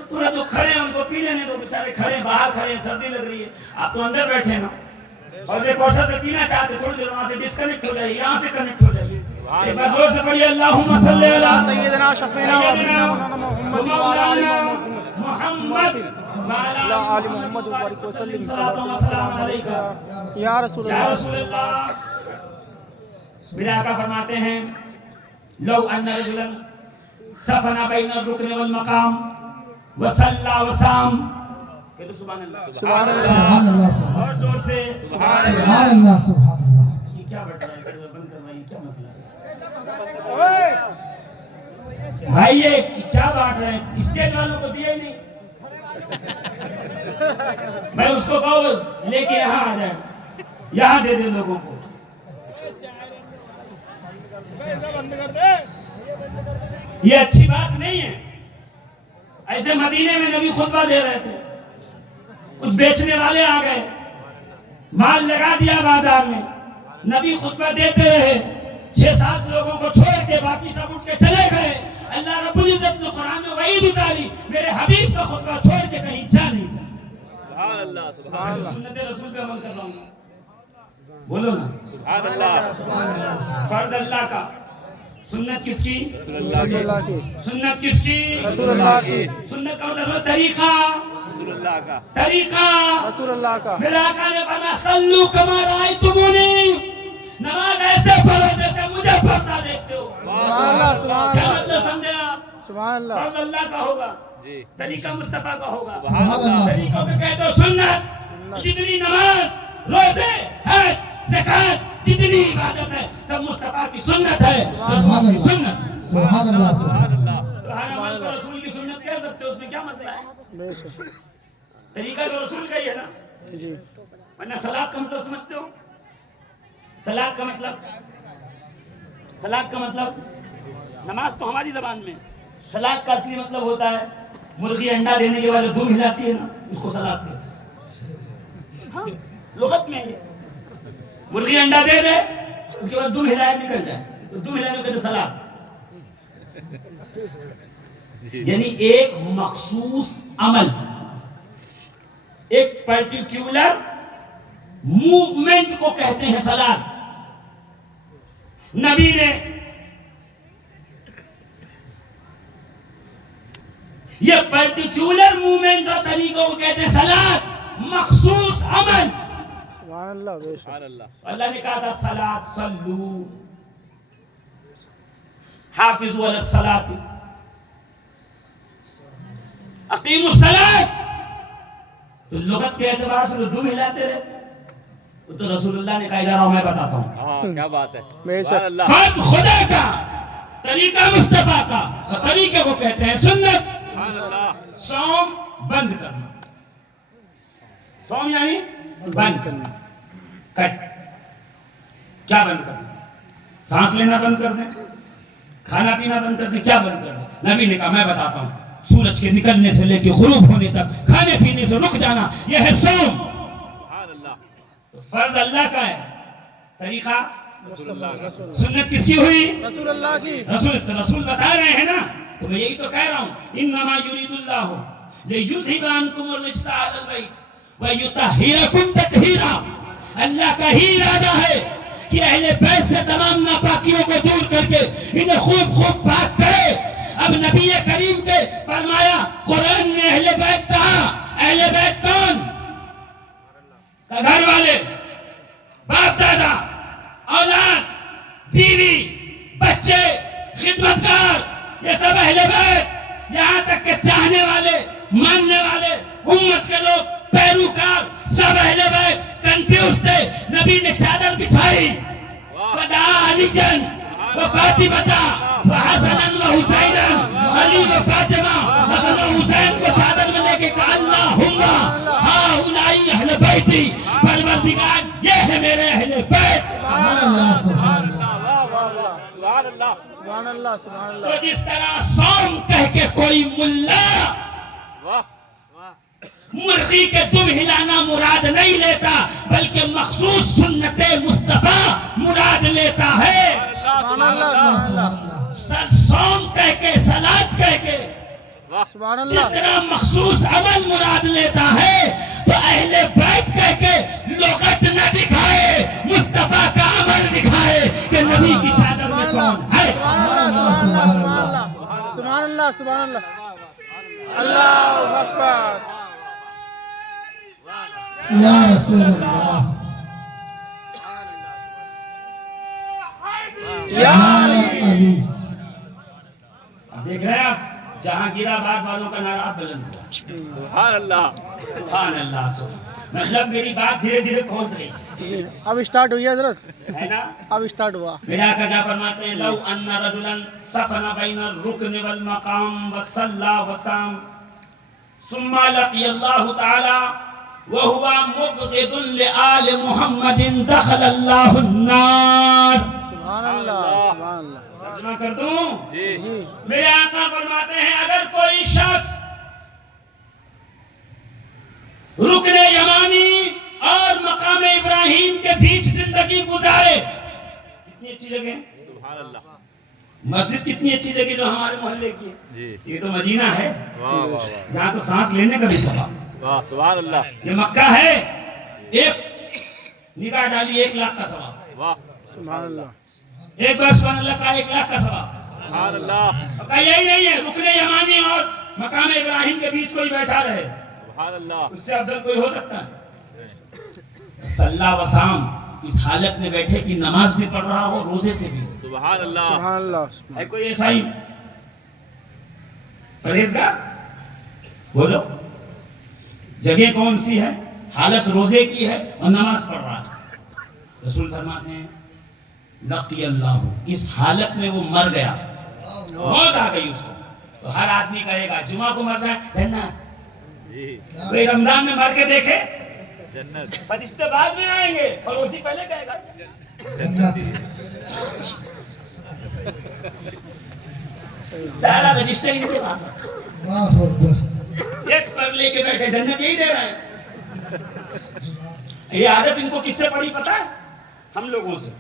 تھوڑا جو کھڑے ہیں ان کو پی لینے دو، بیچارے کھڑے ہیں باہر کھڑے ہیں، سردی لگ رہی ہے، آپ تو اندر بیٹھے نا، اور یہ کوشش سے پینا چاہتے تھوڑی دیر وہاں سے ڈسکنیکٹ ہو جائیے، یہاں سے کنیکٹ ہو جائیے۔ ایک بار زور سے پڑھیے اللہم صلی علی سیدنا شفیعنا سیدنا محمد وعلی آل محمد وعلی آل محمد وبارک وسلم صلاۃ و سلام علیکہ یا رسول یا اللہ رسول اللہ۔ میرے آقا فرماتے ہیں لو ان رجلا سفن بین الرکن والمقام وصلى وصام، کہ سبحان اللہ سبحان اللہ سبحان اللہ اور زور سے سبحان اللہ سبحان اللہ۔ یہ کیا بٹ رہا ہے؟ بند کروائیے، کیا مسئلہ ہے بھائی؟ یہ کیا بات رہے ہیں؟ اسٹیج والوں کو دیا ہی نہیں، میں اس کو کہوں لے کے یہاں آ جائے، یہاں دے دے لوگوں کو۔ یہ اچھی بات نہیں ہے۔ ایسے مدینے میں نبی خطبہ دے رہے تھے، کچھ بیچنے والے آ گئے، مال لگا دیا بازار میں، نبی خطبہ دیتے رہے، 6-7 لوگوں کو چھوڑ کے باقی سب اٹھ کے چلے گئے۔ اللہ رب العزت نے قرآن میں وعید اتاری، میرے حبیب کا خطبہ چھوڑ کے کہیں جا نہیں سکتے۔ سبحان اللہ سبحان اللہ سنت رسول پہ عمل کر رہا ہوں، بولو نا سبحان اللہ فرض اللہ کا، سنت کس کی؟ رسول اللہ کی سنت کس کی؟ رسول اللہ کی سنت کا مطلب طریقہ، رسول اللہ کا طریقہ۔ رسول اللہ کا میرے آقا نے فرمایا صلو کما رأیتمونی، نماز ایسے پڑھو جیسے مجھے پڑھتا دیکھتے ہو۔ سبحان اللہ سبحان کیا اللہ مطلب سمجھے آپ؟ سبحان اللہ فرض اللہ کا ہوگا، جی طریقہ مصطفیٰ کا ہوگا۔ سبحان اللہ طریقوں کو کہہ دو سنت۔ جتنی نماز، روزے، حج، زکات، جتنی عبادت ہے سب مصطفیٰ کی سنت ہے، رسول کی سنت۔ سبحان اللہ سبحان اللہ تو ہر عمل کو رسول کی سنت کہہ سکتے ہو، اس میں کیا مسئلہ ہے؟ بے شک طریقہ تو رسول کا ہی ہے نا۔ جی ورنہ صلاۃ کا مطلب سمجھتے ہو؟ صلاۃ کا مطلب نماز تو ہماری زبان میں، صلاۃ کا اصلی مطلب ہوتا ہے مرغی انڈا دینے کے بعد دم ہلاتی ہے نا، اس کو صلاۃ کہتے ہیں۔ ہاں لغت میں ہے، مرغی انڈا دے دے اس کے بعد دم ہلائے نکل جائے تو دم ہلانے کو کہتے ہیں صلاۃ۔ یعنی ایک مخصوص عمل، ایک پرٹیکولر موومنٹ کو کہتے ہیں صلاۃ۔ نبی نے یہ پرٹیکولر موومنٹ اور طریقوں کو کہتے ہیں صلاۃ، مخصوص عمل۔ سبحان اللہ بے شک سبحان اللہ اللہ نے کہا تھا صلاۃ صلو حافظوا علی الصلاۃ اقیموا الصلاۃ۔ تو لغت کے اعتبار سے تو دم ہلاتے رہتے، وہ تو رسول اللہ نے کہا ادھر آؤ میں بتاتا ہوں۔ ہاں کیا بات ہے بے شک۔ سبحان اللہ فرض خدا کا، طریقہ مصطفیٰ کا، اور طریقے کو کہتے ہیں سنت۔ سبحان اللہ سوم بند کرنا، سوم یعنی بند کرنا، کٹ۔ کیا بند کرنا؟ سانس لینا بند کر دیں، کھانا پینا بند کر دیں، کیا بند کر دیں؟ نبی نے کہا میں بتاتا ہوں، سورج کے نکلنے سے لے کے غروب ہونے تک کھانے پینے سے رک جانا، یہ ہے سوم۔ سبحان اللہ فرض اللہ کا ہے، طریقہ رسول اللہ کا سنت کس کی ہوئی؟ رسول اللہ کی رسول بتا رہے ہیں نا، تو میں یہی تو کہہ رہا ہوں انما یرید اللہ لیذھب عنکم الرجس اہل البیت ویطہرکم تطہیرا۔ اللہ کا ہی ارادہ ہے کہ اہل بیت سے تمام ناپاکیوں کو دور کر کے انہیں خوب خوب پاک کرے۔ اب نبی کریم کے فرمایا، قرآن نے اہل بیت کہا، اہل بیت کون؟ گھر والے، باپ دادا، اولاد، بیوی، بچے، خدمتگار، یہ سب اہل بیت۔ یہاں تک کہ چاہنے والے ماننے والے امت کے لوگ پیروکار سب اہل بیت کنفیوز تھے. نبی نے چادر بچھائی فدعا علی جن و فاطمہ و حسن و حسین علی و فاطمہ حسن و حسین کو چادر میں لے کے کہا اللہم ہؤلاء اہل بیتی پروردگار یہ ہے میرے اہل بیت. سبحان اللہ سبحان اللہ سبحان اللہ سبحان اللہ سبحان تو اللہ جس طرح سوم کہہ کے کوئی ملا واہ واہ مرغی کے دم ہلانا مراد نہیں لیتا بلکہ مخصوص سنت مصطفیٰ مراد لیتا ہے. سبحان اللہ سبحان اللہ سوم کہہ کے صلات کہہ کے سبحان جس اللہ طرح مخصوص عمل مراد لیتا ہے تو اہل بیت کہہ کے لغت نہ دکھائے مصطفیٰ کا عمل دکھائے کہ نبی کی چادر میں کون ہے. سبحان اللہ سبحان اللہ اللہ اکبر یا رسول اللہ یا علی. اب دیکھ رہے ہیں آپ جہانگیر آباد والوں کا نعرہ بلند ہوا. سبحان اللہ سبحان اللہ سبحان. مطلب میری بات دھیرے دھیرے پہنچ رہی اب اسٹارٹ ہوئی حضرت ہے نا. اب اسٹارٹ ہوا میرے آقا کیا فرماتے ہیں لو ان رجلا سفن بین الرکن والمقام وصلى وصام ثم لقي الله تعالى وهو مبغض لآل محمد دخل الله النار. سبحان اللہ سبحان اللہ ترجمہ کر دوں. جی جی میرے آقا فرماتے ہیں اگر کوئی شخص رکن یمانی اور مقام ابراہیم کے بیچ زندگی گزارے. کتنی اچھی جگہ ہے. سبحان اللہ مسجد کتنی اچھی جگہ جو ہمارے محلے کی ہے. جی یہ تو مدینہ ہے واہ واہ واہ جہاں تو سانس لینے کا بھی ثواب. واہ سبحان اللہ یہ مکہ ہے ایک نگاہ ڈالی 1 لاکھ کا ثواب. واہ سبحان اللہ ایک بار سبحان اللہ کا 1 لاکھ کا ثواب. سبحان اللہ اور کہا یہی نہیں ہے رکن یمانی اور مقام ابراہیم کے بیچ کوئی بیٹھا رہے سبحان اللہ اس سے افضل کوئی ہو سکتا ہے. صلی وسام اس حالت میں بیٹھے کہ نماز بھی پڑھ رہا ہو روزے سے بھی. سبحان اللہ سبحان اللہ ہے کوئی ایسا ہی پرہیزگار بولو جگہ کون سی ہے حالت روزے کی ہے اور نماز پڑھ رہا ہے. رسول فرماتے ہیں لقی اللہ اس حالت میں وہ مر گیا موت آ گئی اس کو. تو ہر آدمی کہے گا جمعہ کو مر جائے جنت. جی کوئی رمضان میں مر کے دیکھے جنت فرشتے بعد میں آئیں گے پڑوسی پہلے کہے گا. جنت. سارا رجسٹر ان کے پاس ہے. اللہ اکبر. ایک پر لے کے بیٹھے جنت یہی دے رہے ہیں. یہ عادت ان کو کس سے پڑی پتا ہے ہم لوگوں سے.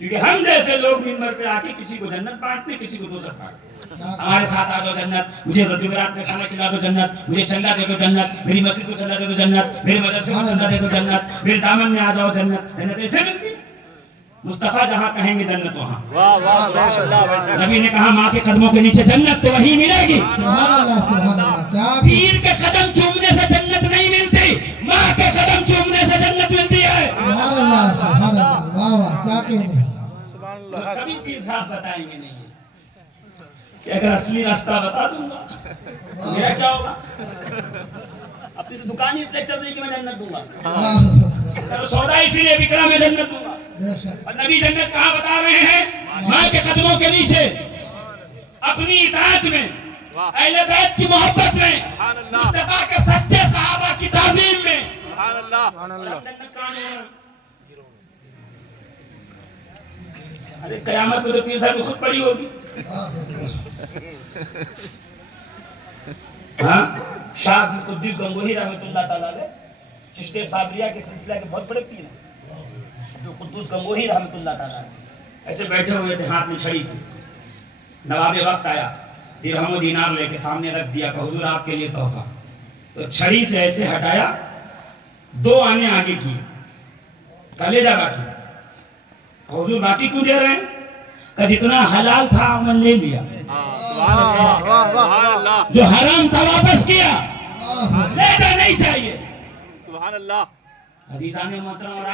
کیونکہ ہم جیسے لوگ منبر پہ آ کے کسی کو جنت بانٹتے کسی کو دوزخ بانٹتے. ہمارے ساتھ آ جاؤ جنت مجھے جمعرات میں کھانا کھلا دو جنت مجھے چندہ دے دو جنت میری مسجد کو چندہ دے دو جنت میرے مدرسے کو چندہ دے دو جنت میرے دامن میں آ جاؤ جنت. جنت ایسے ملتی. مصطفیٰ جہاں کہیں گے جنت وہاں. واہ واہ ماشاء اللہ ماشاء اللہ نبی نے کہا ماں کے قدموں کے نیچے جنت تو وہیں ملے گی. سبحان اللہ سبحان اللہ. کیا پیر کے قدم چومنے سے جنت نہیں ملتی ماں کے قدم چومنے سے جنت ملتی ہے. سبحان اللہ سبحان اللہ. واہ واہ کیا کہنے. سبحان اللہ کبھی پیر صاحب بتائیں گے نہیں کہ اگر اصلی راستہ بتا دوں گا میرا کیا ہوگا. اپنی تو دکان ہی اس لیے چل رہی کہ میں جنت دوں گا. اللہ سودا اسی لیے بک رہا میں جنت دوں گا. بے شک. اور نبی جنت کہاں بتا رہے ہیں ماں کے قدموں کے نیچے اپنی اطاعت میں اہل بیت کی محبت میں سبحان اللہ مصطفیٰ کے سچے صحابہ کی تعظیم میں. سبحان اللہ سبحان اور اللہ اب جنت کہاں ہے؟ ارے قیامت میں تو پیر صاحب خود پڑی ہوگی. ہاں شاہ عبد القدوس گنگوہی رحمۃ اللہ تعالیٰ علیہ چشتے صابریہ کے سلسلہ کے بہت بڑے پیر ہیں جو قدوس گنگوہی رحمۃ اللہ تعالیٰ علیہ ایسے بیٹھے ہوئے تھے ہاتھ میں چھڑی تھی. نواب وقت آیا درہم و دینار لے کے سامنے رکھ دیا کہ حضور آپ کے لیے تحفہ. تو چھڑی سے ایسے ہٹایا 2 آنے آگے کیے کلیجہ باقی. حضور باقی کیوں دے رہے ہیں کہ جتنا حلال تھا میں لے لیا سبحان اللہ سبحان اللہ جو حرام تھا واپس کیا لینا نہیں چاہیے. سبحان اللہ عزیزان محترم اور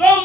2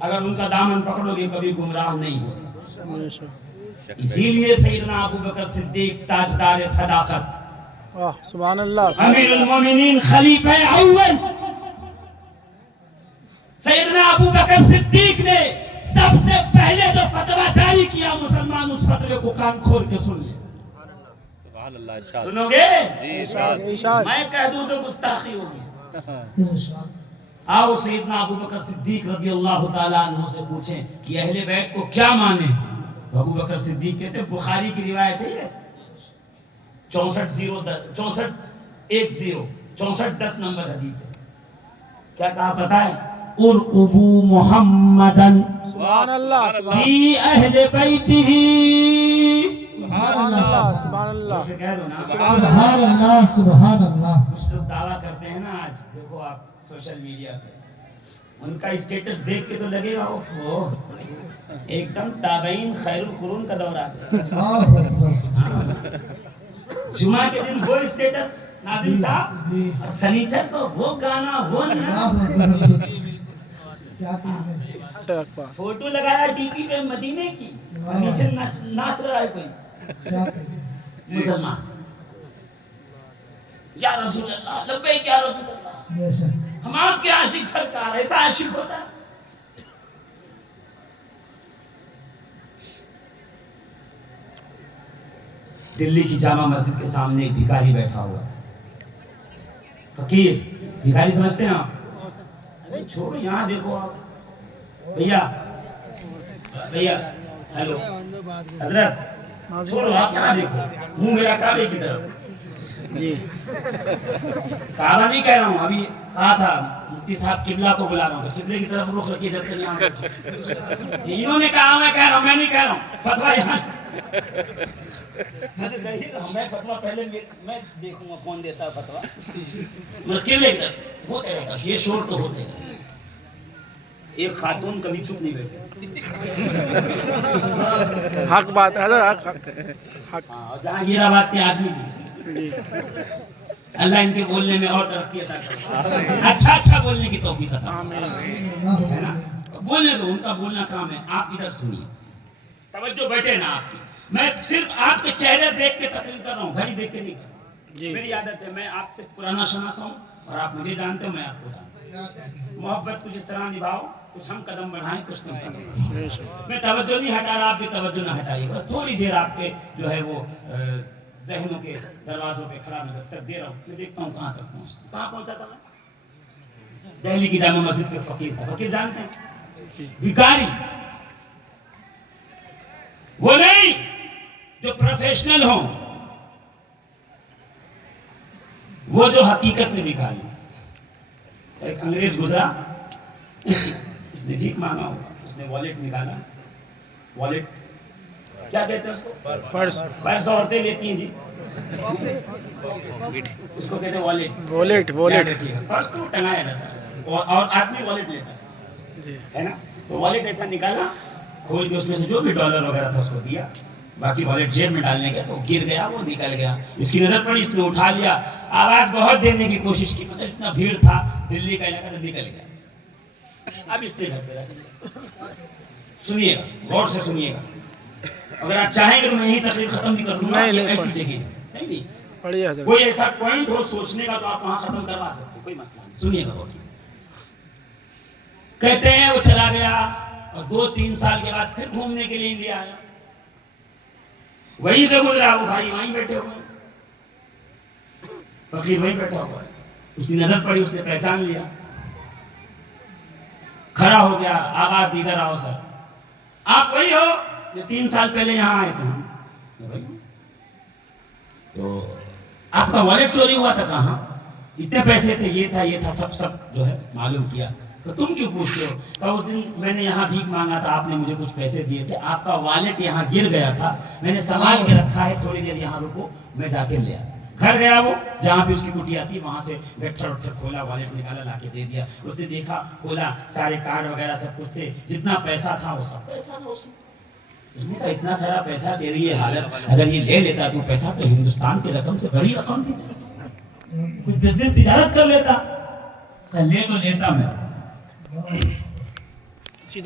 اگر ان کا دامن پکڑو گے کبھی گمراہ نہیں ہو سکتے. اسی لیے سیدنا ابو بکر صدیق تاجدار صداقت، سبحان اللہ، امیر المومنین، خلیفہ اول سیدنا ابو بکر صدیق نے سب سے پہلے جو فتویٰ جاری کیا، مسلمان اس فتوے کو کان کھول کے سن لیں. سبحان اللہ. ارشاد. سنو گے؟ جی ارشاد. ارشاد. میں کہہ دوں تو گستاخی ہوگی. ارشاد. آؤ سیدنا ابو بکر صدیق رضی اللہ تعالیٰ عنہ سے پوچھیں کہ اہل بیت کو کیا مانے. تو ابو بکر صدیق کہتے ہیں، بخاری کی روایت ہے یہ 6410 نمبر حدیث ہے. کیا کہا پتہ ہے؟ ارقبوا محمدن سبحان اللہ، فی اہل بیتہ. سبحان اللہ، سبحان اللہ. اسے کہہ دو نا. سبحان اللہ، سبحان اللہ. کچھ لوگ دعویٰ کرتے ہیں نا، آج دیکھو آپ سوشل میڈیا پہ ان کا اسٹیٹس دیکھ کے تو لگے گا اوہ ایک دم تابعین خیر القرون کا دور آ گیا. اللہ اکبر. جمعہ کے دن وہ اسٹیٹس ناظم صاحب، جی. اور سنیچر کو وہ گانا، وہ اللہ نعت. اکبر. کیا کہتے ہیں؟ فوٹو لگایا ڈی پی پہ مدینے کی، اور نیچے ناچ رہا ہے کوئی کیا کہتے ہیں؟ مسلمان. یا رسول اللہ، لبیک یا رسول اللہ، بے شک. ہم آپ کے عاشق سرکار. ایسا عاشق ہوتا ہے؟ دلی کی جامع مسجد کے سامنے ایک بھکاری بیٹھا ہوا ہے. فقیر بھکاری سمجھتے ہیں آپ؟ ارے چھوڑو، یہاں دیکھو آپ. بھیا ہیلو حضرت، چھوڑو آپ یہاں دیکھو. منہ میرا کعبے کی طرف. جی کعبہ نہیں کہہ رہا ہوں، ابھی کہا تھا مفتی صاحب قبلہ کو بلا رہا ہوں، تو قبلے کی طرف رخ رکھیے جب تک یہاں. انہوں نے کہا میں کہہ رہا ہوں، میں نہیں کہہ رہا ہوں. فتویٰ یہاں میں فتویٰ پہلے میں دیکھوں گا کون دیتا ہے فتویٰ. قبلے کی طرف ہوتے رہے گا، یہ شور تو ہوتے رہے گا. ایک خاتون کبھی چپ نہیں بیٹھ سکتی. حق بات ہے حضرت، حق. اور جہانگیر آباد کے آدمی بھی اللہ ان کے بولنے میں اور ترقی عطا کرے، اچھا بولنے کی توفیق عطا کرے، ہے نا. بولنے دو، ان کا بولنا کام ہے. آپ ادھر سنیے، توجہ بیٹھے نا آپ کی. میں صرف آپ کے چہرے دیکھ کے تقریر کر رہا ہوں، گھڑی دیکھ کے نہیں کر رہا. جی. میری عادت ہے، میں آپ سے پرانا شناسا ہوں اور آپ مجھے جانتے ہو، میں آپ کو جانتا ہوں. محبت کچھ اس طرح نبھاؤ، کچھ ہم قدم بڑھائیں، کچھ تم قدم بڑھائیں. میں توجہ نہیں ہٹا رہا، آپ بھی توجہ نہ ہٹائیے. بس تھوڑی دیر آپ کے جو ہے وہ ذہنوں کے دروازوں پہ کھڑا میں دستک دے رہا ہوں. میں دیکھتا ہوں کہاں تک پہنچتا. کہاں پہنچا تھا میں؟ دہلی کی جامع مسجد کے فقیر تھا. فقیر جانتے ہیں؟ بھکاری. وہ نہیں جو پروفیشنل ہوں، وہ جو حقیقت میں بھکاری. ایک انگریز گزرا، اس نے بھیک مانگا ہوگا، اس نے والیٹ نکالا. والیٹ کیا کہتے ہیں اس کو؟ پرس. پرس عورتیں لیتی ہیں جی، اس کو کہتے ہیں والیٹ. والیٹ. پرس تو ٹنگایا جاتا ہے اور آدمی والیٹ لیتا ہے، جی. ہے نا. تو والیٹ ایسا نکالا، کھول کے اس میں سے جو بھی ڈالر وغیرہ تھا اس کو دیا. باقی والیٹ جیب میں ڈالنے گیا تو گر گیا، وہ نکل گیا. اس کی نظر پڑی، اس نے اٹھا لیا. آواز بہت دینے کی کوشش کی، مطلب اتنا بھیڑ تھا، دلی کا علاقہ تھا، نکل گیا. اب اس نے گھر پہ رکھ. سنیے گا، غور سے سنیے گا. اگر آپ چاہیں گے تو میں یہی تقریر ختم بھی کر دوں گا. ایسی جگہ نہیں، پڑھیے حضرت. کوئی ایسا پوائنٹ ہو سوچنے کا تو آپ وہاں ختم کروا سکتے، کوئی مسئلہ نہیں. سنیے گا. کہتے ہیں وہ چلا گیا اور 2-3 سال کے بعد پھر گھومنے کے لیے انڈیا آیا. وہیں سے گزرا، وہ بھائی وہیں بیٹھے ہوئے، فقیر وہیں بیٹھا ہوا ہے. اس کی نظر پڑی، اس نے پہچان لیا، کھڑا ہو گیا. آواز دی، ادھر آؤ سر. آپ وہی ہو جو 3 سال پہلے یہاں آئے تھے؟ تو آپ کا والیٹ چوری ہوا تھا. کہاں؟ اتنے پیسے تھے، یہ تھا، سب جو ہے معلوم کیا. تو تم کیوں پوچھتے ہو؟ کہ اس دن میں نے یہاں بھیک مانگا تھا، آپ نے مجھے کچھ پیسے دیے تھے، آپ کا والیٹ یہاں گر گیا تھا، میں نے سنبھال کے رکھا ہے، تھوڑی دیر یہاں رکو، میں جا کے لے آتا. گھر گیا وہ، جہاں پہ اس کی کٹیا تھی، وہاں سے گٹھر کھولا، والیٹ نکالا، لا کے دے دیا. اس نے دیکھا، کھولا، سارے کارڈ وغیرہ سب کچھ تھے، جتنا پیسہ تھا وہ سب پیسہ تھا اس میں. اس نے کہا اتنا سارا پیسہ، تیری یہ حالت، اگر یہ لے لیتا تو پیسہ تو ہندوستان کی رقم سے بڑی رقم تھی، کچھ بزنس تجارت کر لیتا. لے تو لیتا میں.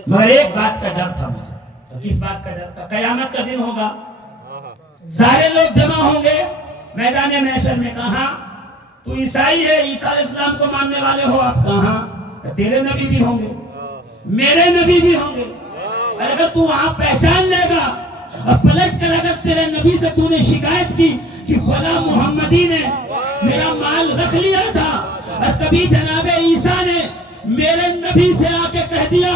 مگر ایک بات کا ڈر تھا مجھے. تو کس بات کا ڈر تھا؟ قیامت کا دن ہوگا, سارے لوگ جمع ہوں گے میدان محشر میں. کہاں تو عیسائی ہے, عیسیٰ علیہ السلام کو ماننے والے ہو آپ, کہاں تیرے نبی بھی ہوں گے, میرے نبی بھی ہوں گے. اگر تو وہاں پہچان لے گا اور پلٹ کر اگر تیرے نبی سے تو نے شکایت کی کہ خدا محمدی نے میرا مال رکھ لیا تھا, اور کبھی جناب عیسیٰ نے میرے نبی سے آ کے کہہ دیا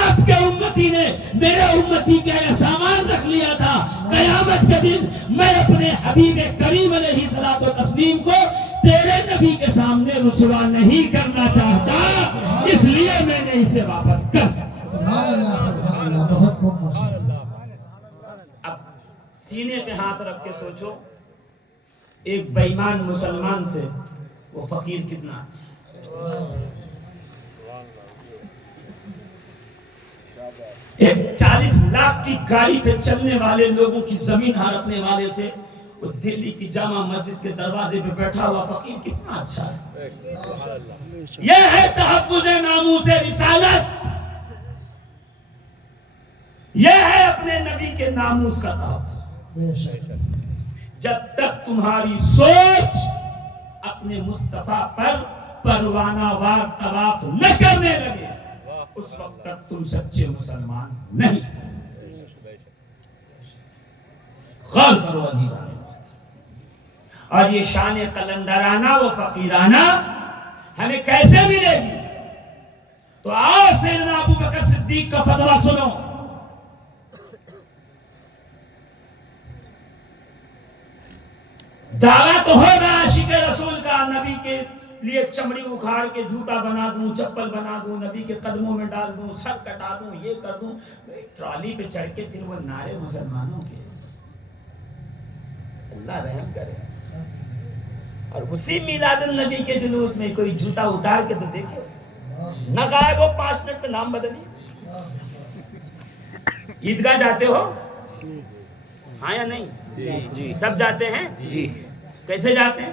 آپ کے امتی نے میرے امتی کا یہ سامان رکھ لیا تھا, قیامت کے دن میں اپنے حبیب کریم علیہ الصلوۃ والتسلیم کو تیرے نبی کے سامنے رسوا نہیں کرنا چاہتا, اس لیے میں نے اسے واپس کر. سبحان اللہ, بہت خوب ماشاءاللہ. اب سینے پہ ہاتھ رکھ کے سوچو, ایک بے ایمان مسلمان سے وہ فقیر کتنا اچھا. ایک 40 لاکھ کی گاڑی پہ چلنے والے لوگوں کی زمین ہڑپنے والے سے وہ دلی کی جامع مسجد کے دروازے پہ بیٹھا ہوا فقیر کتنا اچھا ہے. یہ ہے تحفظ ناموس رسالت, یہ ہے اپنے نبی کے ناموس کا تحفظ. بے شک. جب تک تمہاری سوچ اپنے مصطفیٰ پر پروانہ وار طواف نہ کرنے لگے اس وقت تک تم سچے مسلمان نہیں. غور کرو عزیزان. اور یہ شان قلندرانہ و فقیرانہ ہمیں کیسے ملے گی؟ تو آؤ سیدنا ابو بکر صدیق کا فتویٰ سنو. دعویٰ تو ہوگا عاشق رسول کا, نبی کے لیے چمڑی اکھاڑ کے جوتا بنا دوں, چپل بنا دوں, نبی کے قدموں میں ڈال دوں, سر کٹا دوں, یہ کر دوں. ٹرالی پہ چڑھ کے پھر وہ نعرے مسلمانوں کے, اللہ رحم کرے. اور اسی میلاد النبی کے جلوس میں کوئی جوتا اتار کے تو دیکھو, نہ غائب ہو 5 منٹ پہ نام بدلی. عیدگاہ جاتے ہو ہاں یا نہیں؟ جی سب جاتے ہیں جی. کیسے جاتے ہیں؟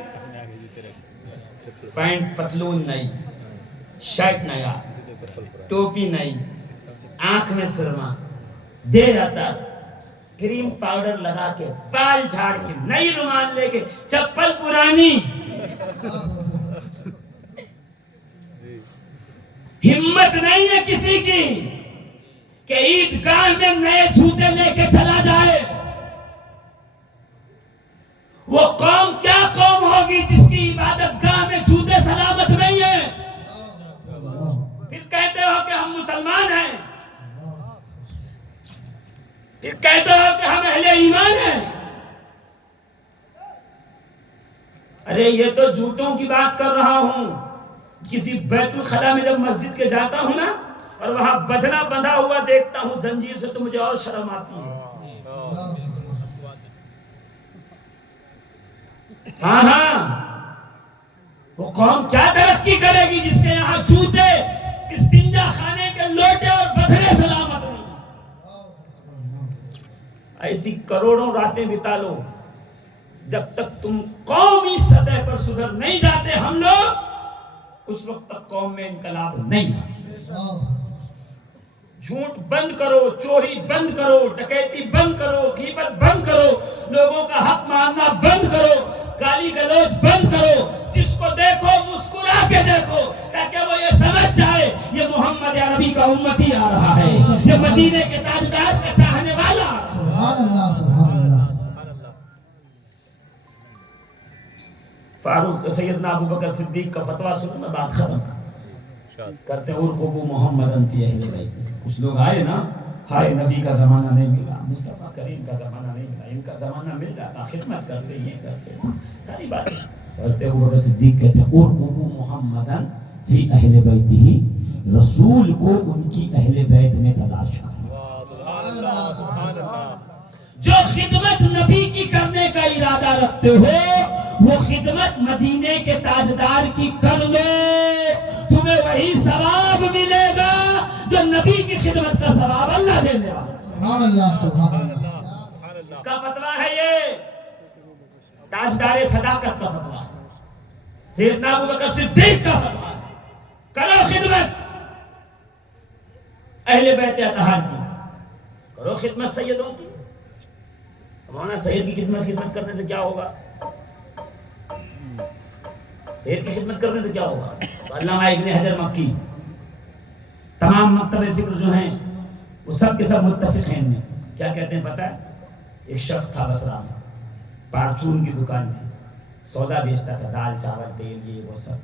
پینٹ پتلون نہیں, شرٹ نیا, ٹوپی نہیں, آنکھ میں سرما دے جاتا, کریم پاؤڈر لگا کے, بال جھاڑ کے, نئی رومال لے کے, چپل پرانی. ہمت نہیں ہے کسی کی کہ عیدگاہ میں نئے جوتے لے کے چلا جائے. وہ قوم کیا قوم ہوگی جس کی عبادت گاہ میں جوتے سلامت نہیں ہیں؟ پھر کہتے ہو کہ ہم مسلمان ہیں, پھر کہتے ہو کہ ہم اہل ایمان ہیں. ارے یہ تو جوتوں کی بات کر رہا ہوں. کسی بیت الخلا میں جب مسجد کے جاتا ہوں نا اور وہاں بدنہ بندھا ہوا دیکھتا ہوں زنجیر سے, تو مجھے اور شرم آتی ہے. ہاں وہ قوم کیا ترقی کرے گی جس کے یہاں جوتے, استنجا خانے کے لوٹے اور بدنے سلامت نہیں. ایسی کروڑوں راتیں بتا لو, جب تک تم قومی سطح پر سدھر نہیں جاتے ہم لوگ, اس وقت تک قوم میں انقلاب نہیں آ. جھوٹ بند کرو, چوری بند کرو, ڈکیتی بند کرو, غیبت بند کرو, لوگوں کا حق ماننا بند کرو, گالی گلوچ بند کرو. جس کو دیکھو مسکرا کے دیکھو تاکہ وہ یہ سمجھ جائے یہ محمد عربی کا امتی آ رہا ہے, یہ مدینے کے تاجدار کا چاہنے والا. سبحان اللہ, سبحان اللہ. فاروق سیدنا ابو بکر صدیق کا فتویٰ سنو, میں بات ختم کرتے ہیں. ارقبوا محمدا فی اہل بیت. کچھ لوگ آئے نا, ہائے نبی کا زمانہ نہیں ملا, مصطفیٰ کریم کا زمانہ نہیں ملا, ان کا زمانہ مل جاتا, خدمت کرتے, یہ کرتے, ساری باتیں کرتے. ابو بکر صدیق کہتے ہیں ارقبوا محمدا فی اہل بیتہ, رسول کو ان کی اہل بیت میں تلاش کرو. جو خدمت نبی کی کرنے کا ارادہ رکھتے ہو وہ خدمت مدینے کے تاجدار کی کر لو, تمہیں وہی ثواب ملے گا جو نبی کی خدمت کا ثواب اللہ دینے والا. سبحان اللہ, سبحان اللہ. اس کا فتویٰ ہے یہ تاجدار صداقت کا فتویٰ, سیدنا ابو بکر صدیق کا فتویٰ. کرو خدمت, اہل بیت اطہار کی، کرو خدمت سیدوں کی. مولانا سید کی خدمت کرنے سے کیا ہوگا؟ سید کی خدمت کرنے سے کیا ہوگا؟ تو علامہ ابن حجر مکی، تمام مکتب فکر جو ہیں وہ سب کے سب متفق ہیں ان میں. کیا کہتے ہیں پتہ ہے؟ ایک شخص تھا بصرہ میں، پارچون کی دکان تھی، سودا بیچتا تھا، دال چاول تیل یہ وہ سب.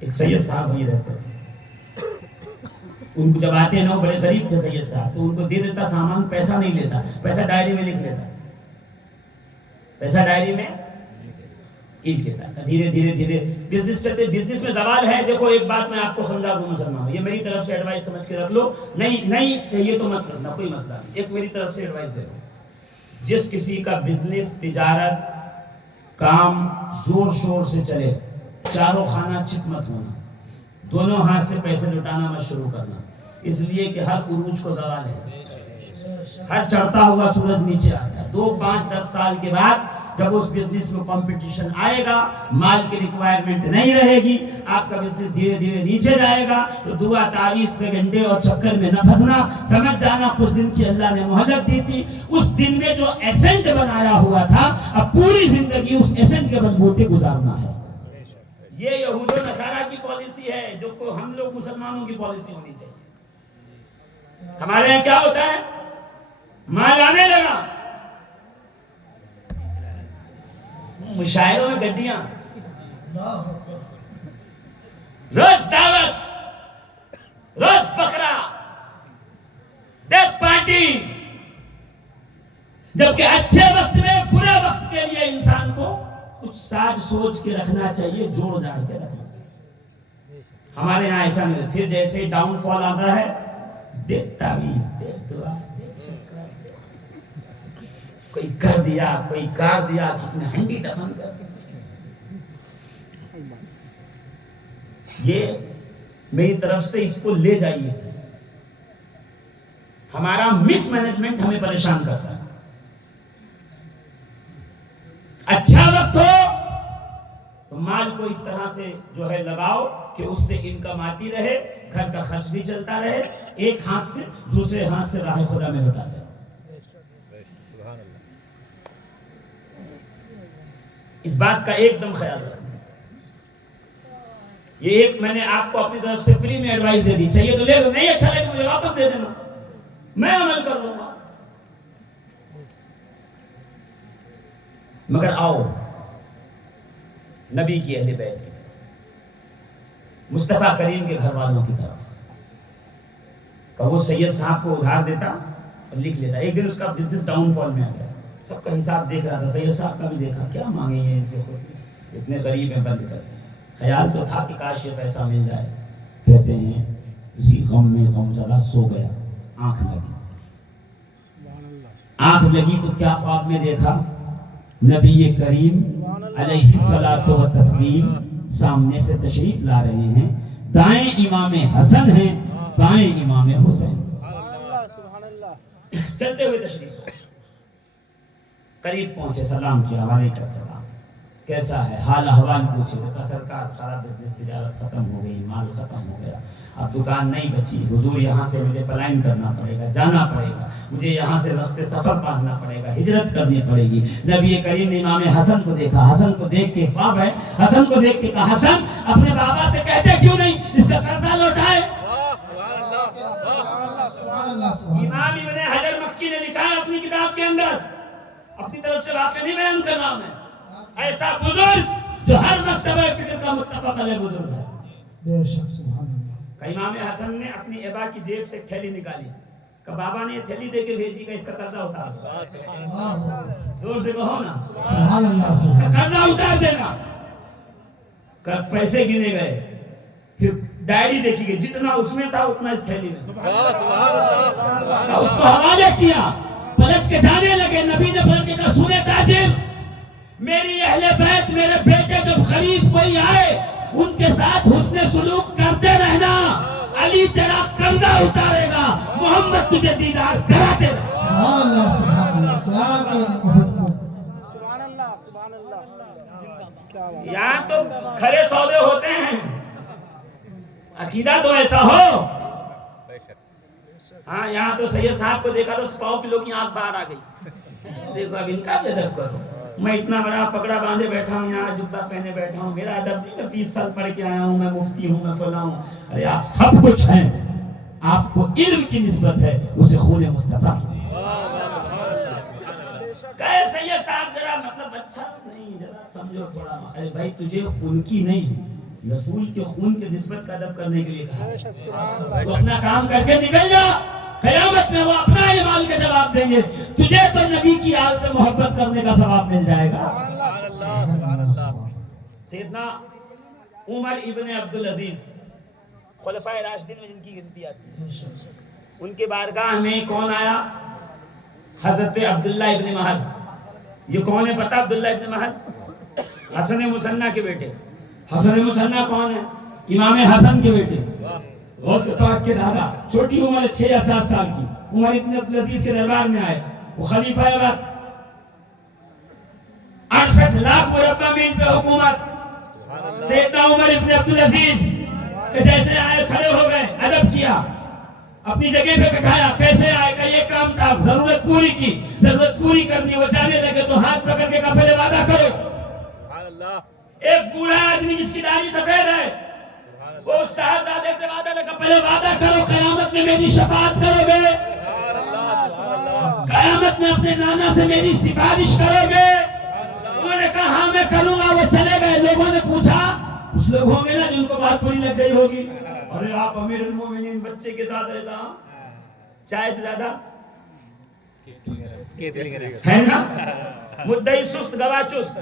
ایک سید صاحب وہیں رہتے تھے. ان کو جب آتے ہیں نا، وہ بڑے غریب تھے سید صاحب، تو ان کو دے دیتا سامان، پیسہ نہیں لیتا، پیسہ ڈائری میں لکھ لیتا، پیسہ ڈائری میں لکھ لیتا. دھیرے دھیرے دھیرے بزنس چلتے، بزنس میں زوال ہے. دیکھو ایک بات میں آپ کو سمجھا دوں مسلمان، یہ میری طرف سے ایڈوائس سمجھ کے رکھ لو، نہیں چاہیے تو مت کرنا، کوئی مسئلہ نہیں. ایک میری طرف سے ایڈوائس دے دو، جس کسی کا بزنس تجارت کام زور شور سے چلے، چاروں خانہ چت مت ہونا، دونوں ہاتھ سے پیسے لٹانا مت شروع کرنا. اس لیے کہ ہر عروج کو زوال ہے، ہر چڑھتا ہوا سورج نیچے آتا ہے. 2 5 10 سال کے بعد جب اس بزنس میں کمپٹیشن آئے گا، مال کی ریکوائرمنٹ نہیں رہے گی، آپ کا بزنس دھیرے دھیرے نیچے جائے گا. تو دعا تعویذ پہ گھنٹے اور چکر میں نہ پھنسنا، سمجھ جانا کچھ دن کی اللہ نے مہلت دی تھی. اس دن میں جو ایسنٹ بنایا ہوا تھا، اب پوری زندگی اس ایسنٹ کے بلبوتے گزارنا ہے. یہ یہود و نصارہ کی پالیسی ہے، جو کو ہم لوگ مسلمانوں کی پالیسی ہونی چاہیے. ہمارے یہاں کیا ہوتا ہے؟ مال آنے لگا، مشاعروں میں گڈیاں، روز دعوت، روز بکرا، ڈیتھ پارٹی. جبکہ اچھے وقت میں برے وقت کے لیے انسان کو کچھ ساز سوچ کے رکھنا چاہیے، جوڑ جاڑ کے رکھنا چاہیے. ہمارے یہاں ایسا نہیں. پھر جیسے ڈاؤن فال آتا ہے، دیکھ تعویذ، دیکھ دعا، دیکھ چکر، کوئی کر دیا، کوئی کار دیا، کس نے ہنڈی دفن کر دی. یہ میری طرف سے اس کو لے جائیے. ہمارا مس مینجمنٹ ہمیں پریشان کرتا ہے. اچھا وقت ہو تو مال کو اس طرح سے جو ہے لگاؤ کہ اس سے انکم آتی رہے، گھر کا خرچ بھی چلتا رہے، ایک ہاتھ سے دوسرے ہاتھ سے راہ خدا میں لوٹا دے. اس بات کا ایک دم خیال رکھنا. یہ ایک میں نے آپ کو اپنی طرف سے فری میں ایڈوائس دے دی. چاہیے تو لے لو، نہیں اچھا لگے مجھے واپس دے دینا، میں عمل کر لوں گا. مگر آؤ نبی کی اہل بیت کی طرف، مصطفیٰ کریم کے گھر والوں کی طرف. کہ وہ سید صاحب کو ادھار دیتا اور لکھ لیتا. ایک دن اس کا بزنس ڈاؤن فال میں آ گیا، سب کا حساب دیکھ رہا تھا، سید صاحب کا بھی دیکھا، کیا مانگے ہیں ان سے، اتنے غریب ہیں، بند کر. خیال تو تھا کہ کاش یہ پیسہ مل جائے. کہتے ہیں اسی غم میں غم زدہ سو گیا، آنکھ لگی. آنکھ لگی تو کیا خواب میں دیکھا؟ نبی کریم علیہ الصلوۃ والتسلیم سامنے سے تشریف لا رہے ہیں. دائیں امام حسن ہیں، بائیں امام حسین. چلتے ہوئے تشریف قریب پہنچے، سلام کیا، وعلیکم السلام، کیسا ہے، حال احوال پوچھے. کہا سرکار سارا بزنس تجارت ختم ہو گئی، مال ختم ہو گیا، اب دکان نہیں بچی، حضور یہاں سے مجھے پلائن کرنا پڑے گا، جانا پڑے گا، مجھے یہاں سے وقت سفر باندھنا پڑے گا، ہجرت کرنی پڑے گی. نبی کریم نے امام حسن کو دیکھا، حسن کو دیکھ کے خواب ہے، حسن کو دیکھ کے کہا حسن اپنے بابا سے کہتے کیوں نہیں اس کا قرضہ لوٹائے. امام ابن حجر مکی نے لکھا ہے اپنی کتاب کے اندر، اپنی طرف سے واقعہ نہیں بیان کر رہا میں، ایسا بزرگ جو ہر مرتبہ فکر کا متفق علیہ بزرگ ہے. بے شک سبحان اللہ. امام حسن نے اپنی ابا کی جیب سے تھیلی نکالی، کہ بابا نے یہ تھیلی دے کے بھیجی کہ اس کا قرضہ اتار دو. زور سے کہو نا، سبحان اللہ. اس کا قرضہ اتار دینا. پیسے گنے گئے، پھر ڈائری دیکھی گئی، جتنا اس میں تھا اتنا اس تھیلی میں. اس کو حوالے کیا، پلٹ کے جانے لگے. نبی نے پلٹ کے کہا سنے تاجر، میری اہل بیت، میرے بیٹے جب خرید کوئی آئے ان کے ساتھ حسن سلوک کرتے رہنا، علی تیرا قرضہ اتارے گا، محمد تجھے دیدار کراتے رہے. سبحان اللہ سبحان اللہ. کیا کہ بہت خوب. سبحان اللہ سبحان اللہ. یہاں تو کھڑے سودے ہوتے ہیں. عقیدہ تو ایسا ہو ہاں یہاں تو سید صاحب کو دیکھا تو 100 کلو کی آنکھ باہر آ گئی. دیکھو اب ان کا بھی ادب کرو. میں اتنا بڑا پکڑا باندھے بیٹھا ہوں یہاں, جبہ پہنے بیٹھا ہوں, میرا ادب نہیں, میں 20 سال پڑھ کے آیا ہوں, میں مفتی ہوں, میں فلاں ہوں. ارے آپ سب کچھ ہیں, آپ کو علم کی نسبت ہے, اسے خون مصطفیٰ کی کہے سید صاحب ذرا مطلب اچھا نہیں, ذرا سمجھو تھوڑا. ارے بھائی تجھے ان کی نہیں, رسول کے خون کے نسبت کا ادب کرنے کے لیے کہا. تو اپنا کام کر کے نکل جا, قیامت میں وہ اپنا ایمان کا جواب دیں گے. تجھے تو نبی کی آل سے محبت کرنے کا ثواب مل جائے گا. سیدنا عمر ابن عبدالعزیز خلفائے راشدین میں جن کی گنتی آتی ہے, ان کے بارگاہ میں کون آیا؟ حضرت عبداللہ ابن محض. یہ کون ہے پتہ؟ عبداللہ ابن محض حسن مثنیٰ کے بیٹے. حسن مثنیٰ کون ہے؟ امام حسن کے بیٹے, غوث پاک کے دادا. چھوٹی عمر 6 یا 7 سال کی. عمر ابن عبدالعزیز کے دربار میں آئے, وہ خلیفہ وقت, 68 لاکھ مربع میل پہ حکومت. سیدنا عمر ابن عبدالعزیز کہ جیسے آئے کھڑے ہو گئے, ادب کیا, اپنی جگہ پہ بٹھایا. کیسے آئے کہ یہ کام تھا, ضرورت پوری کی, ضرورت پوری کرنی. وہ جانے لگے تو ہاتھ پکڑ کے کہا پہلے وعدہ کرو. ایک بوڑھا آدمی جس کی داڑھی سفید ہے, وہ اس صاحبزادے سے وعدہ لگا, پہلے وعدہ کرو قیامت میں میری شفاعت کرو گے, قیامت میں اپنے نانا سے میری سفارش کرو گے. انہوں نے کہا ہاں میں کروں گا. وہ چلے گئے. لوگوں نے پوچھا, کچھ لوگ ہوں گے نا جن کو بات بڑی لگ گئی ہوگی, ارے آپ امیر المومنین بچے کے ساتھ رہتا, چائے سے زیادہ ہے نا, مدعی سست گواہ چست.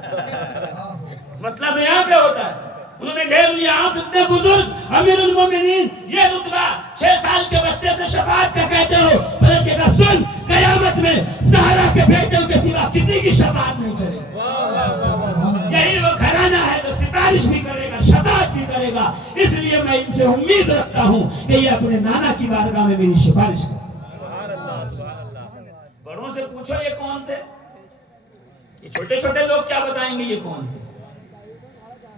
مسئلہ تو یہاں پہ ہوتا ہے. انہوں نے گھیر لیا, آپ اتنے بزرگ امیر المومنین, یہ رتبہ 6 سال کے بچے سے شفاعت کا کہتے ہو. بلکہ کہا سن, قیامت میں زہرا کے بیٹوں کے سوا کسی کی شفاعت نہیں چلے. یہی وہ گھرانہ ہے جو سفارش بھی کرے گا, شفاعت بھی کرے گا. اس لیے میں ان سے امید رکھتا ہوں کہ یہ اپنے نانا کی بارگاہ میں میری سفارش کرے. بڑوں سے پوچھو یہ کون تھے, یہ چھوٹے چھوٹے لوگ کیا بتائیں گے یہ کون تھے.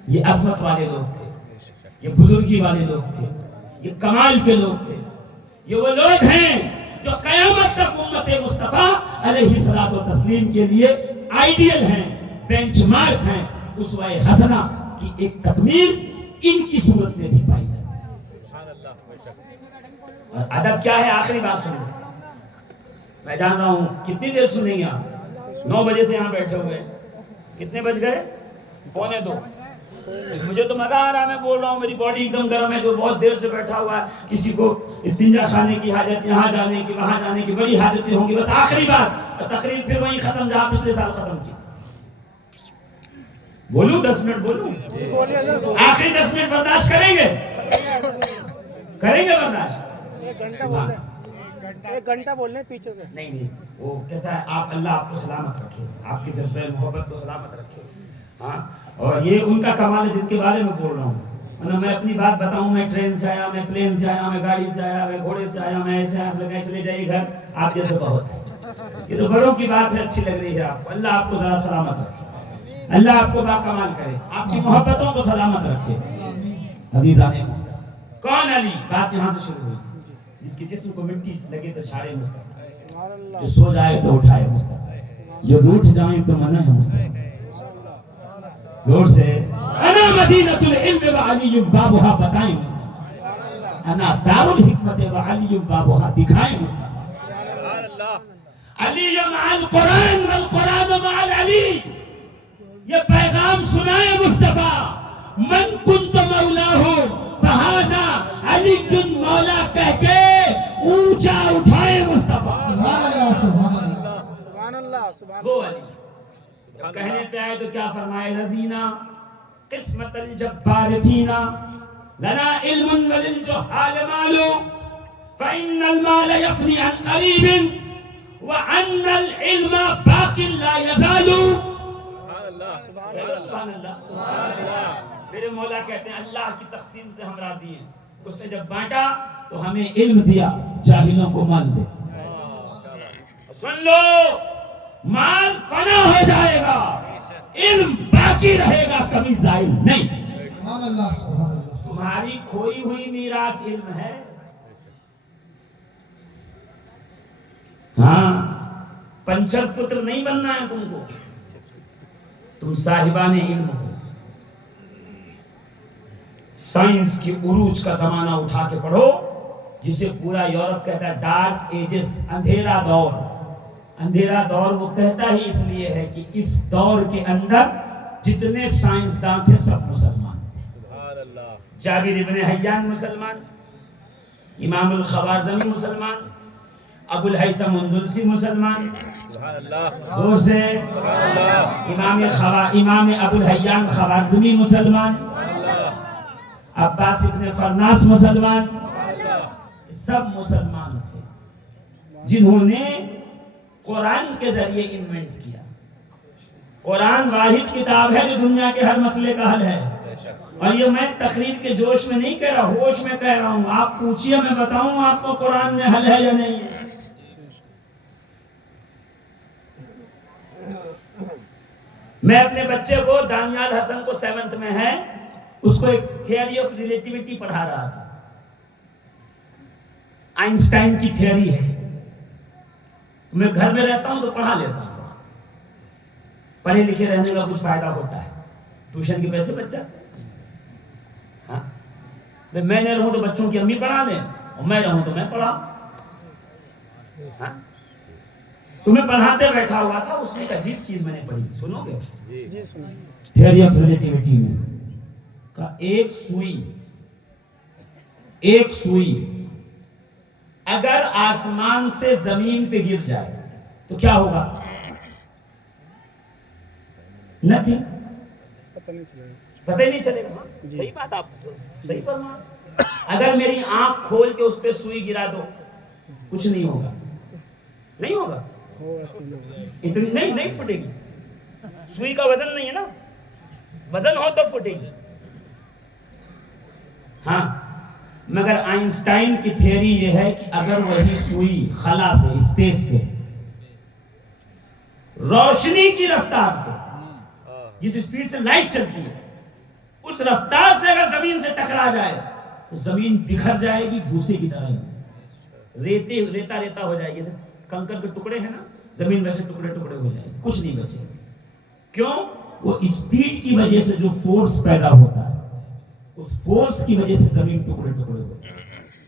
یہ عظمت والے لوگ تھے, یہ بزرگی والے لوگ تھے, یہ کمال کے لوگ تھے. یہ وہ لوگ ہیں جو قیامت تک امت مصطفیٰ علیہ الصلوۃ والتسلیم کے لیے آئیڈیل ہیں, بینچ مارک ہیں. اسوہ حسنہ کی ایک تکمیل ان کی صورت میں بھی پائی جائے. اور ادب کیا ہے؟ آخری بات سنیں. میں جان رہا ہوں کتنی دیر سنیں گے آپ, 9 بجے سے یہاں بیٹھے ہوئے, کتنے بج گئے؟ 1:45. مجھے تو مزہ آ رہا ہے, میں بول رہا ہوں, میری باڈی ایک دم گرم ہے. جو بہت دیر سے بیٹھا ہوا ہے, کسی کو استنجا خانے کی حاجت, یہاں جانے کی, وہاں جانے کی بڑی حاجتیں ہوں گی. بس آخری بات, تقریب پھر وہیں ختم جہاں پچھلے سال ختم کی. بولوں 10 منٹ بولوں؟ آخری 10 منٹ برداشت کریں گے؟ کریں گے برداشت؟ 1 گھنٹہ بولنے پیچھے سے نہیں, وہ کیسا ہے, آپ اللہ آپ کو سلامت رکھے, آپ کے جذبہ محبت کو سلامت رکھے. ہاں, اور یہ ان کا کمال ہے جن کے بارے میں بول رہا ہوں. میں اپنی بات بتاؤں, میں ٹرین سے آیا, میں پلین سے آیا, میں گاڑی سے آیا, میں گھوڑے سے آیا, میں ایسے آپ لگائے چلے جائیے گھر, آپ جیسے بہت ہے. یہ تو بڑوں کی بات ہے, اچھی لگ رہی ہے آپ کو. اللہ آپ کو ذرا سلامت رکھے, اللہ آپ کو باکمال کرے, آپ کی محبتوں کو سلامت رکھے. عزیزان محترم, کون علی؟ بات یہاں سے شروع ہوئی. جس کے جسم کو مٹی لگے تو چھاڑے مصطفیٰ, جو سو جائے تو اٹھائے مصطفیٰ, جو روٹھ جائیں تو منع ہے مصطفیٰ. زور سے انا مدینۃ العلم وعلی بابها بتائیں مصطفیٰ, انا دار الحکمت وعلی بابها دکھائیں مصطفیٰ. علی مع القرآن والقرآن مع العلی, یہ پیغام سنائے مصطفیٰ. من کنت مولاہ فہذا علی جن مولا کہہ کے اونچا اٹھائے مصطفیٰ. سبحان اللہ, سبحان اللہ, سبحان اللہ, سبحان وہ علی کہنے پہ آئے تو کیا فرمائے؟ رضینا قسمت الجبار فینا, لنا علم وللجہال مال, فإن المال يفني عن قریب وعن العلم باق لا يزال. سبحان اللہ. میرے مولا کہتے ہیں اللہ کی تقسیم سے ہم راضی ہیں. اس نے جب بانٹا تو ہمیں علم دیا, جاہلوں کو مال دے. سن لو, مال فنا ہو جائے گا, علم باقی رہے گا, کبھی زائل نہیں. سبحان اللہ, سبحان اللہ. تمہاری کھوئی ہوئی میراث علم ہے. ہاں پنچر پتر نہیں بننا ہے تم کو، تم صاحبان علم ہو۔ سائنس کی عروج کا زمانہ اٹھا کے پڑھو، جسے پورا یورپ کہتا ہے ڈارک ایجز، اندھیرا دور۔ اندھیرا دور وہ کہتا ہی اس لیے ہے کہ اس دور کے اندر جتنے سائنسدان تھے سب مسلمان تھے۔ جابر ابن حیان مسلمان، امام الخوارزمی مسلمان، ابو الہیثم اندلسی مسلمان، زور سے امام ابو الحیان خوارزمی مسلمان، عباس ابن فرناس مسلمان، سب مسلمان تھے جنہوں نے قرآن کے ذریعے انوینٹ کیا۔ قرآن واحد کتاب ہے جو دنیا کے ہر مسئلے کا حل ہے، اور یہ میں تقریر کے جوش میں نہیں کہہ رہا، ہوش میں کہہ رہا ہوں۔ آپ پوچھئے، میں بتاؤں آپ کو قرآن میں حل ہے یا نہیں ہے۔ میں اپنے بچے کو، دانیال حسن کو 7th میں ہے، اس کو ایک تھیوری آف ریلیٹیوٹی پڑھا رہا تھا، آئنسٹائن کی تھیوری ہے۔ میں گھر میں رہتا ہوں تو پڑھا لیتا ہوں، پڑھے لکھے رہنے کا کچھ فائدہ ہوتا ہے، ٹیوشن کے پیسے بچ جاتے ہیں۔ ہاں میں نہ رہوں تو بچوں کی امی پڑھا لیں، اور میں رہوں تو میں پڑھا۔ ہاں تمہیں پڑھاتے بیٹھا ہوا تھا، اس میں ایک عجیب چیز میں نے پڑھی، سنو گے؟ تھیوری آف ریلیٹیوٹی میں کا ایک سوئی اگر آسمان سے زمین پہ گر جائے تو کیا ہوگا؟ نتھنگ، پتہ ہی نہیں چلے گا۔ صحیح بات، آپ صحیح فرما۔ اگر میری آنکھ کھول کے اس پہ سوئی گرا دو، کچھ نہیں ہوگا، نہیں ہوگا، اتنی نہیں پھٹے گی۔ سوئی کا وزن نہیں ہے نا، وزن ہو تو پھٹے گی۔ ہاں مگر آئنسٹائن کی تھیوری یہ ہے کہ اگر وہی سوئی خلا سے، اسپیس سے، روشنی کی رفتار سے، جس اسپیڈ سے لائٹ چلتی ہے، اس رفتار سے اگر زمین سے ٹکرا جائے تو زمین بکھر جائے گی، بھوسے کی طرح، ریتا ہو جائے گی۔ جیسے کنکر کے ٹکڑے ہیں نا، زمین ویسے ٹکڑے ٹکڑے ہو جائے گی، کچھ نہیں بچے۔ کیوں؟ وہ اسپیڈ کی وجہ سے جو فورس پیدا ہوتا ہے، اس فورس کی وجہ سے زمین ٹکڑے ٹکڑے ہو جائے۔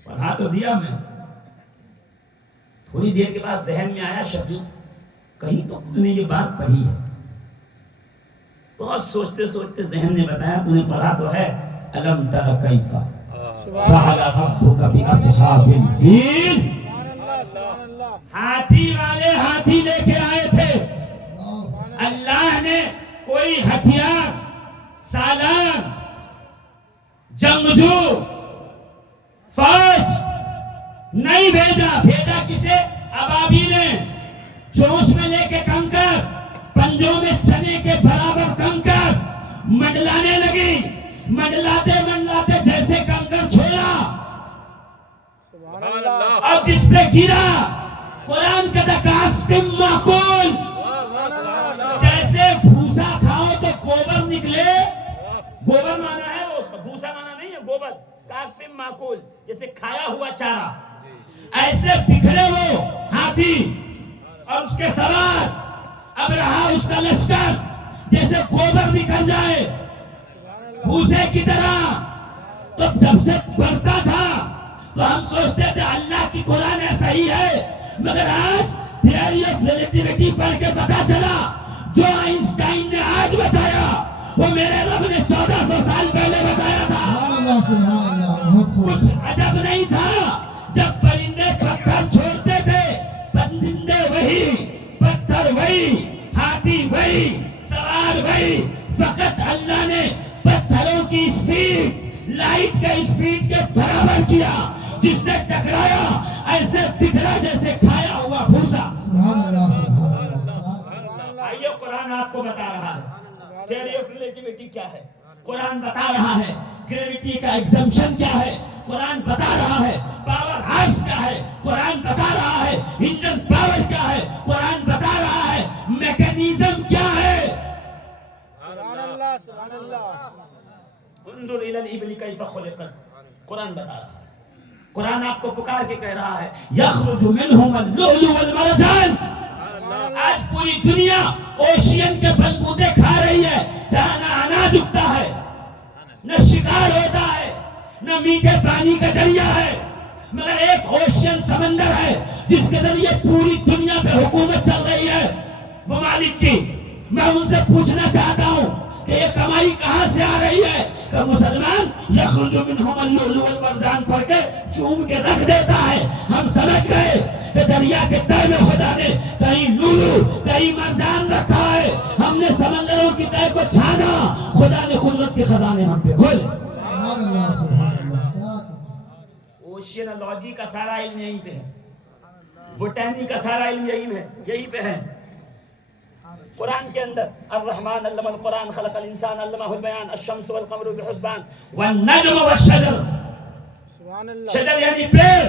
پڑھا تو دیا میں، تھوڑی دیر کے بعد ذہن میں آیا، شفیق کہیں تو تم نے یہ بات پڑھی ہے۔ بہت سوچتے سوچتے ذہن نے بتایا تم نے پڑھا تو ہے، الم تر کیف فعل ربک باصحاب الفیل۔ ہاتھی والے ہاتھی لے کے آئے تھے، اللہ نے کوئی ہتھیار، سالار، جنگجو، فوج نہیں بھیجا کسے؟ ابابیلیں، چونچ میں لے کے کنکر، پنجوں میں چنے کے برابر کنکر منڈلانے لگی، منڈلاتے منڈلاتے جیسے کنکر چھوڑا اور جس پہ گرا، قرآن کہتا کاسم معقول، جیسے بھوسا کھاؤ تو گوبر نکلے، گوبر مانا ہے وہ، اس کا بھوسا مانا نہیں ہے، گوبر، کاسم معقول، جیسے کھایا ہوا چارہ، ایسے بکھرے وہ ہاتھی اور اس کے سوار، اب رہا اس کا لشکر، جیسے گوبر بکھر جائے بھوسے کی طرح۔ تو جب سے بڑھتا تھا تو ہم سوچتے تھے اللہ کی قرآن ایسا ہی ہے، مگر آج تھیوری آف ریلیٹیوٹی پڑھ کے پتا چلا جو آئنسٹائن نے آج بتایا وہ میرے رب نے 1400 سال پہلے بتایا تھا۔ کچھ عجب نہیں تھا، جب پرندے پتھر چھوڑتے تھے، پرندے وہی، پتھر وہی، ہاتھی وہی، سوار وہی، فقط اللہ نے پتھروں کی اسپیڈ لائٹ کے اسپیڈ کے برابر کیا، جس سے ٹکرایا ایسے بکھرا جیسے کھایا ہوا بھوسا۔ آئیے قرآن آپ کو بتا رہا ہے تھیوری آف ریلیٹیوٹی کیا ہے، قرآن بتا رہا ہے گریویٹی کا ایگزمپشن کیا ہے، قرآن بتا رہا ہے پاور ہاؤس کیا ہے، قرآن بتا رہا ہے انجن پاور کیا ہے، قرآن بتا رہا ہے میکینزم کیا ہے۔ انظر الی الابل کیف خلقت، قرآن بتا رہا ہے۔ قرآن آپ کو پکار کے کہہ رہا ہے یخرج منہم اللؤلؤ والمرجان. آج پوری دنیا اوشین کے بلبوتے کھا رہی ہے جہاں نہ اناج اگتا ہے نہ شکار ہوتا ہے نہ میٹھے پانی کا دریا ہے مگر ایک اوشین سمندر ہے جس کے ذریعے پوری دنیا پہ حکومت چل رہی ہے ممالک کی. میں ان سے پوچھنا چاہتا ہوں کہ یہ کمائی کہاں سے آ رہی ہے کہ مسلمان یخرج منہم اللؤلؤ والمرجان پڑھ کے چوم کے رکھ دیتا ہے. ہم سمجھ گئے کہ دریا کے تہ میں خدا نے کہیں لولو کہیں مرجان رکھا ہے. ہم نے سمندروں کی تہ کو چھانا خدا نے قدرت کے خزانے ہم پہ کھولے. سبحان اللہ سبحان اللہ. کیا کہتے اوشینالوجی کا سارا علم یہیں پہ ہے. بوٹانی کا سارا علم یہیں پہ ہے. قرآن کے اندر الرحمن علم القرآن خلق الانسان علمہ البیان الشمس والقمر بحسبان والنجم والشجر. سبحان اللہ. شجر یعنی پیڑ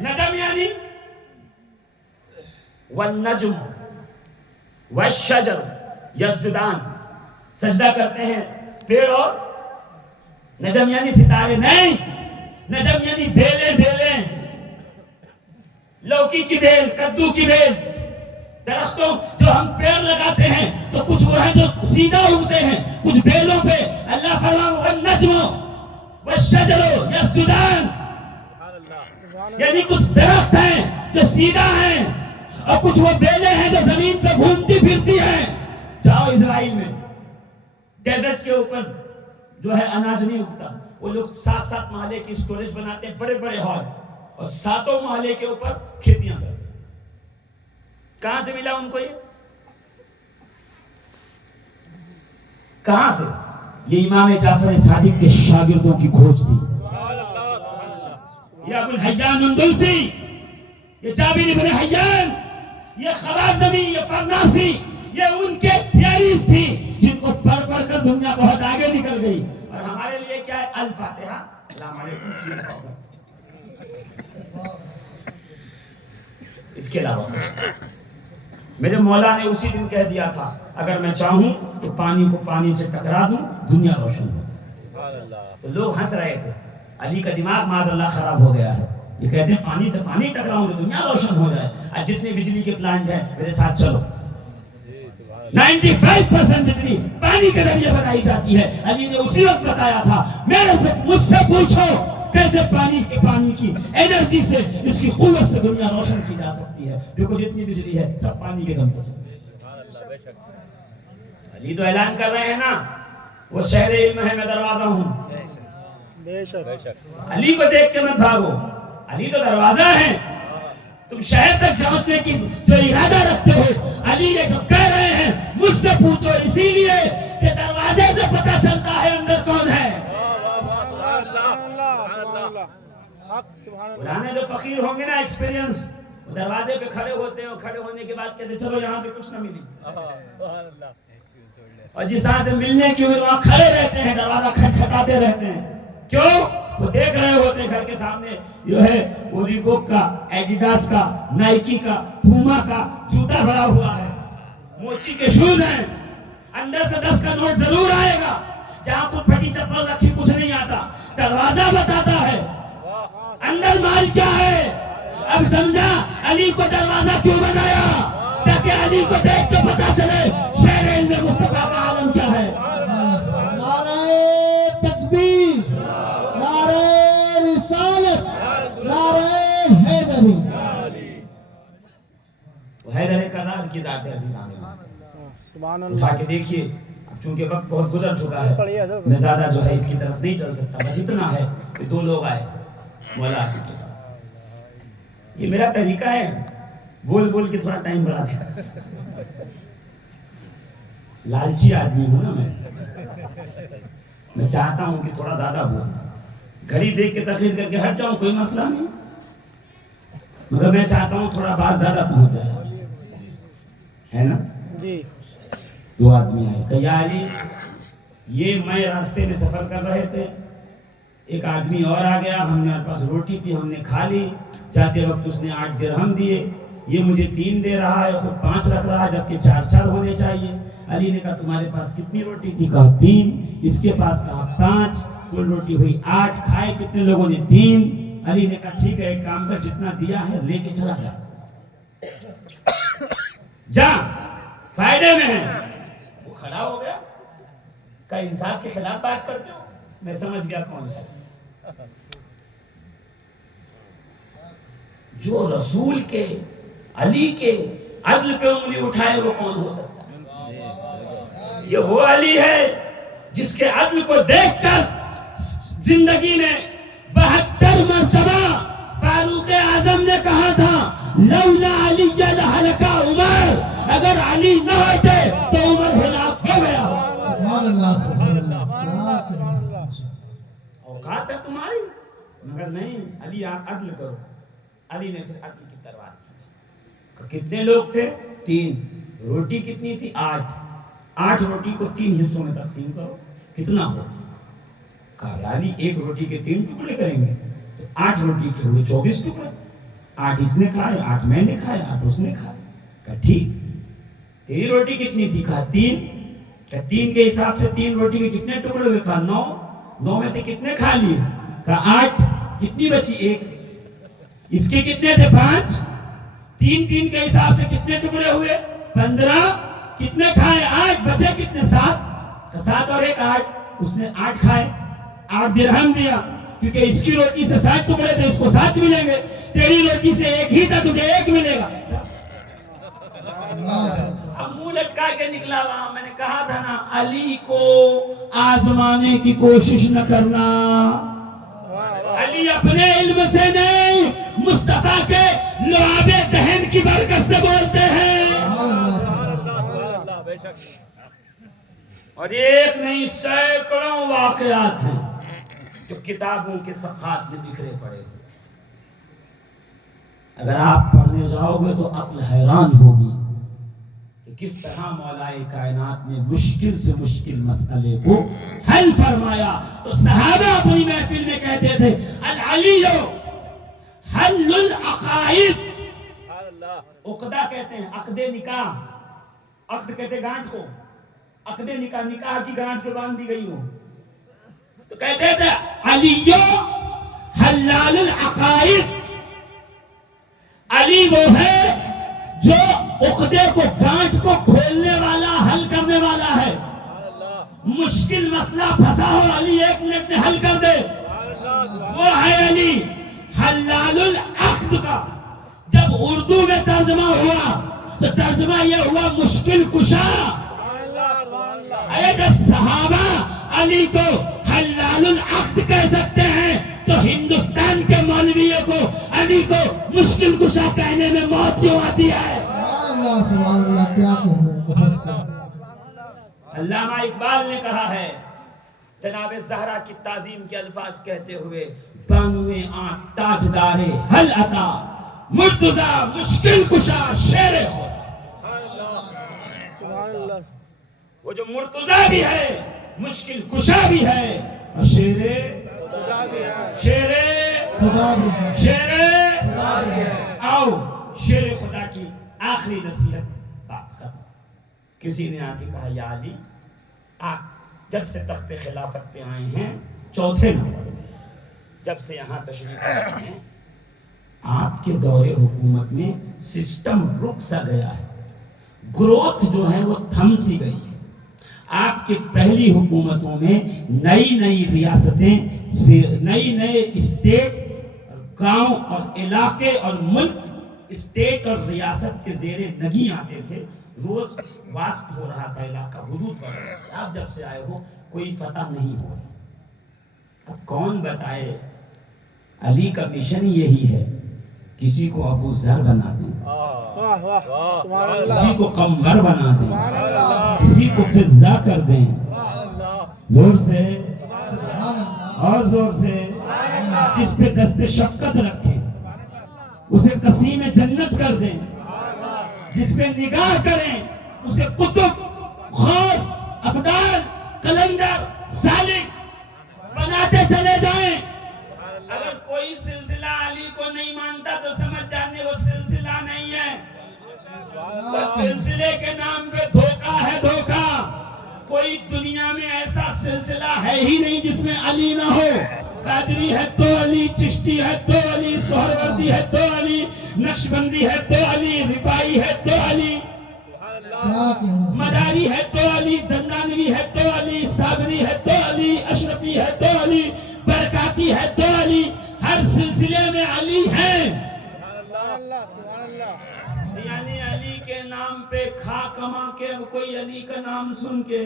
نجم یعنی والنجم والشجر یسجدان سجدہ کرتے ہیں پیڑ اور نجم یعنی ستارے نہیں. نجم یعنی بیلیں لوکی کی بیل کدو کی بیل. درختوں جو ہم پیڑ لگاتے ہیں تو کچھ وہ ہیں جو سیدھا اگتے ہیں کچھ بیلوں پہ. اللہ فرماتا والنجم والشجر یسجدان یعنی کچھ درخت ہیں جو سیدھا ہیں اور کچھ وہ بیلیں ہیں جو زمین پہ گھومتی پھرتی ہیں. جاؤ اسرائیل میں ڈیزرٹ کے اوپر جو ہے اناج نہیں اگتا. وہ لوگ 7 محلے کی اسٹوریج بناتے ہیں بڑے بڑے ہال اور 7 محلے کے اوپر کھیتیاں کرتے. کہاں سے ملا ان کو یہ؟ کہاں سے؟ یہ امام جعفر صادق کے شاگردوں کی کھوج تھی. یہ ابو الحیان اندلسی یہ جابر بن حیان یہ خوازمی یہ فرناسی یہ ان کے تھیوریز تھی جن کو پڑھ کر دنیا بہت آگے نکل گئی. اور ہمارے لیے کیا ہے؟ الفاتحہ السلام علیکم. اس کے علاوہ میرے مولا نے اسی دن کہہ دیا تھا اگر میں چاہوں تو پانی کو پانی سے ٹکرا دوں دنیا روشن ہو. تو لوگ ہنس رہے تھے. علی کا دماغ معاذ اللہ خراب ہو گیا ہے. یہ کہتے ہیں پانی سے پانی ٹکراؤں تو دنیا روشن ہو جائے. آج جتنے بجلی کے پلانٹ ہیں میرے ساتھ چلو 95% بجلی پانی کے ذریعے بنائی جاتی ہے. علی نے اسی وقت بتایا تھا مجھ سے پوچھو کیسے پانی کی انرجی سے اس کی قوت سے دنیا روشن کی جا سکتی ہے. دیکھو جتنی بجلی ہے سب پانی کے دم پر چلتی ہے. علی تو اعلان کر رہے ہیں نا وہ شہر علم ہے میں دروازہ ہوں. بے شک. علی کو دیکھ کے مت بھاگو. علی تو دروازہ ہے. تم شہر تک پہنچنے کی جو ارادہ رکھتے ہو علی یہ جو کہہ رہے ہیں مجھ سے پوچھو اسی لیے کہ دروازے سے پتہ چلتا ہے اندر کون ہے. پرانے جو فقیر ہوں گے نا ایکسپیرینس دروازے پہ کھڑے ہوتے ہیں اور کھڑے ہونے کے بعد کہتے ہیں چلو یہاں سے کچھ نہ ملی. اور جس طرح سے ملنے کی وہاں کھڑے رہتے ہیں دروازہ کھٹکھٹاتے رہتے ہیں. کیوں؟ وہ دیکھ رہے ہوتے ہیں گھر کے سامنے جو ہے وہ ریبوک کا ایڈیڈاس کا نائکی کا پوما کا جوتا بھرا ہوا ہے موچی کے شوز ہیں. اندر سے 10 کا نوٹ ضرور آئے گا. جہاں کوئی پھٹی چپل رکھی کچھ نہیں آتا. دروازہ بتاتا ہے اندر مال کیا ہے. اب سمجھا علی کو دروازہ کیوں بنایا تاکہ علی کو دیکھ کے پتا چلے شہر علم مصطفیٰ کا عالم کیا ہے. نعرہ تکبیر نعرہ رسالت نعرہ حیدری. وہ حیدر کرار کی ذات ہے. سبحان اٹھا اللہ. کے دیکھیے اب چونکہ وقت بہت گزر چکا ہے میں زیادہ جو ہے اس کی طرف نہیں چل سکتا. بس اتنا ہے کہ 2 لوگ آئے مولا کے پاس. یہ میرا طریقہ ہے بول بول کے تھوڑا ٹائم بڑھا دیا. لالچی آدمی ہوں نا میں چاہتا ہوں کہ تھوڑا زیادہ بول. گھڑی دیکھ کے تقریر کر کے ہٹ جاؤں کوئی مسئلہ نہیں مگر میں چاہتا ہوں تھوڑا بات زیادہ پہنچ جائے ہے نا. جی 2 آدمی آئے کہ یا علی یہ میں راستے میں سفر کر رہے تھے ایک آدمی اور آ گیا ہم نے پاس روٹی تھی ہم نے کھا لی. جاتے وقت اس نے 8 درہم دیے. یہ مجھے 3 دے رہا ہے خود 5 رکھ رہا ہے جبکہ 4 ہونے چاہیے. علی نے کہا تمہارے پاس کتنی روٹی تھی؟ کہا 3. اس کے پاس کہا 5. کل روٹی ہوئی 8. کھائے کتنے لوگوں نے؟ 3. علی نے کہا ٹھیک ہے ایک کام کر جتنا دیا ہے لے کے چلا جا جا فائدے میں ہے. وہ کھڑا ہو گیا کہ انصاف کے خلاف بات کرتے ہو. میں سمجھ گیا کون ہے. جو رسول کے علی کے عدل پہ انگلی اٹھائے وہ کون ہو سکتا ہے؟ یہ وہ علی ہے جس کے عدل کو دیکھ کر زندگی میں 72 مرتبہ فاروق اعظم نے کہا تھا لولا علی لہلک عمر، اگر علی نہ ہوتے تو عمر ہلاک ہو گیا. سبحان اللہ سبحان اللہ. اوقات ہے تمہاری مگر نہیں. علی آپ عدل کرو. علی نے پھر عدل کی تلوار کھینچی. کتنے لوگ تھے؟ 3. روٹی کتنی تھی؟ 8 روٹی کو 3 حصوں میں تقسیم کرو کتنا ہو. کہا علی ایک روٹی کے 3 ٹکڑے کریں گے تو 8 روٹی کے ہوئے 24 ٹکڑے. 8 اس نے کھائے 8 میں نے کھائے 8 اس نے کھائے. کہا ٹھیک. تیری روٹی کتنی تھی؟ کہا 3. کہ 3 کے حساب سے 3 روٹی کے کتنے ٹکڑے ہوئے؟ کہا 9. 9 میں سے کتنے کھا لیے؟ کہا 8. کتنی بچی؟ 1. اس کے کتنے تھے؟ 5. 3 کے حساب سے کتنے ٹکڑے ہوئے؟ 15. کتنے کھائے؟ 8. بچے کتنے؟ 7. 7 اور 1 8. اس نے 8 کھائے. 8 درہم دیا کیونکہ اس کی روٹی سے 7 ٹکڑے تھے اس کو 7 ملیں گے. تیری روٹی سے 1 ہی تھا تجھے 1 ملے گا. اب منہ لٹکا کے نکلا وہاں. میں نے کہا تھا نا علی کو آزمانے کی کوشش نہ کرنا. علی اپنے علم سے نہیں مصطفیٰ کے لعاب دہن کی برکت سے بولتے ہیں. اور ایک نہیں سینکڑوں واقعات ہیں جو کتابوں کے صفحات میں بکھرے پڑے ہیں. اگر آپ پڑھنے جاؤ گے تو عقل حیران ہوگی کہ کس طرح مولا کائنات نے مشکل سے مشکل مسئلے کو حل فرمایا. تو صحابہ اپنی محفل میں کہتے تھے العلی حل العقائد. عقدہ کہتے ہیں عقد نکاح. عقد کہتے گانٹھ کو. عقد نکاح نکاح کی گانٹھ جو باندھ دی گئی ہو. تو کہتے تھے علی حلال العقائد. علی وہ ہے جو عقدے کو گانٹھ کو کھولنے والا حل کرنے والا ہے. مشکل مسئلہ پھنسا ہو علی 1 منٹ میں حل کر دے. وہ ہے علی حلال العقد کا. جب اردو میں ترجمہ ہوا تو ترجمہ یہ ہوا مشکل کشا. جب صحابہ علی کو حلال العقد کہہ سکتے ہیں تو ہندوستان کے مولویوں کو علی کو مشکل کشا کہنے میں موت کیوں آتی ہے؟ سبحان اللہ. کیا کہہ رہے ہیں. علامہ اقبال نے کہا ہے جناب زہرا کی تعظیم کے الفاظ کہتے ہوئے بانوے آنکھ تاجدار حل عطا مرتضی مشکل کشا شیر خود. وہ جو مرتضی بھی ہے مشکل کشا بھی ہے اور شیر خدا بھی ہے. آؤ شیر خدا کی آخری نصیحت بات ختم. کسی نے آ کے کہا یا علی آپ جب سے تخت خلافت پہ آئے ہیں 4تھے نمبر جب سے یہاں تشریف لائے ہیں آپ کے دور حکومت میں سسٹم رک سا گیا ہے. گروتھ جو ہے وہ تھم سی گئی ہے. آپ کے پہلی حکومتوں میں نئی ریاستیں نئے اسٹیٹ گاؤں اور علاقے اور ملک اسٹیٹ اور ریاست کے زیر نگیں آتے تھے. روز واسط ہو رہا تھا علاقہ حدود بڑھ رہا تھا. آپ جب سے آئے ہو کوئی فتح نہیں ہو رہی. اب کون بتائے علی کا مشن یہی ہے کسی کو ابو ذر بنا دیں کسی کو قمر بنا دیں کسی کو فضا کر دیں. زور سے اور زور سے. جس پہ دست شفقت رکھیں اسے قسیم جنت کر دیں. جس پہ نگاہ کریں اسے قطب غوث ابدال قلندر سالک بناتے چلے جائیں. اگر کوئی سلسلہ علی کو نہیں مانتا تو سمجھ جانے وہ سلسلہ نہیں ہے. سلسلے کے نام پہ دھوکہ ہے دھوکہ. کوئی دنیا میں ایسا سلسلہ ہے ہی نہیں جس میں علی نہ ہو. قادری ہے تو علی، چشتی ہے تو علی، سہروردی ہے تو علی، نقشبندی ہے تو علی، رفائی ہے تو علی، کیا کہنے مداری ہے تو علی، دندانوی ہے تو علی، صابری ہے تو علی، اشرفی ہے تو علی، برکاتی ہے تو علی، ہر سلسلے میں علی ہیں۔ سبحان اللہ سبحان اللہ یعنی علی کے نام پہ کھا کما کے کوئی علی کا نام سن کے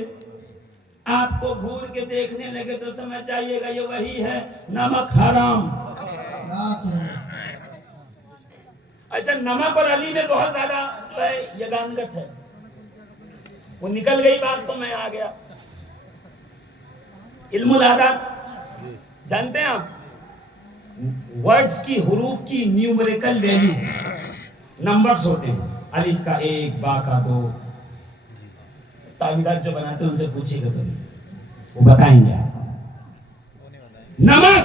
آپ کو گھور کے دیکھنے لگے تو سمجھ جائیے گا یہ وہی ہے نمک حرام۔ کیا کہنے ایسا نمک اور علی میں بہت زیادہ یگانگت ہے، وہ نکل گئی بات تو میں آ گیا۔ علم العدد جانتے ہیں آپ، ورڈز کی، حروف کی نیومریکل ویلیو، نمبرز ہوتے ہیں، الف کا 1، با کا 2۔ تعویذات جو بناتے ہیں ان سے پوچھیے گا کبھی، وہ بتائیں گے آپ۔ نمک،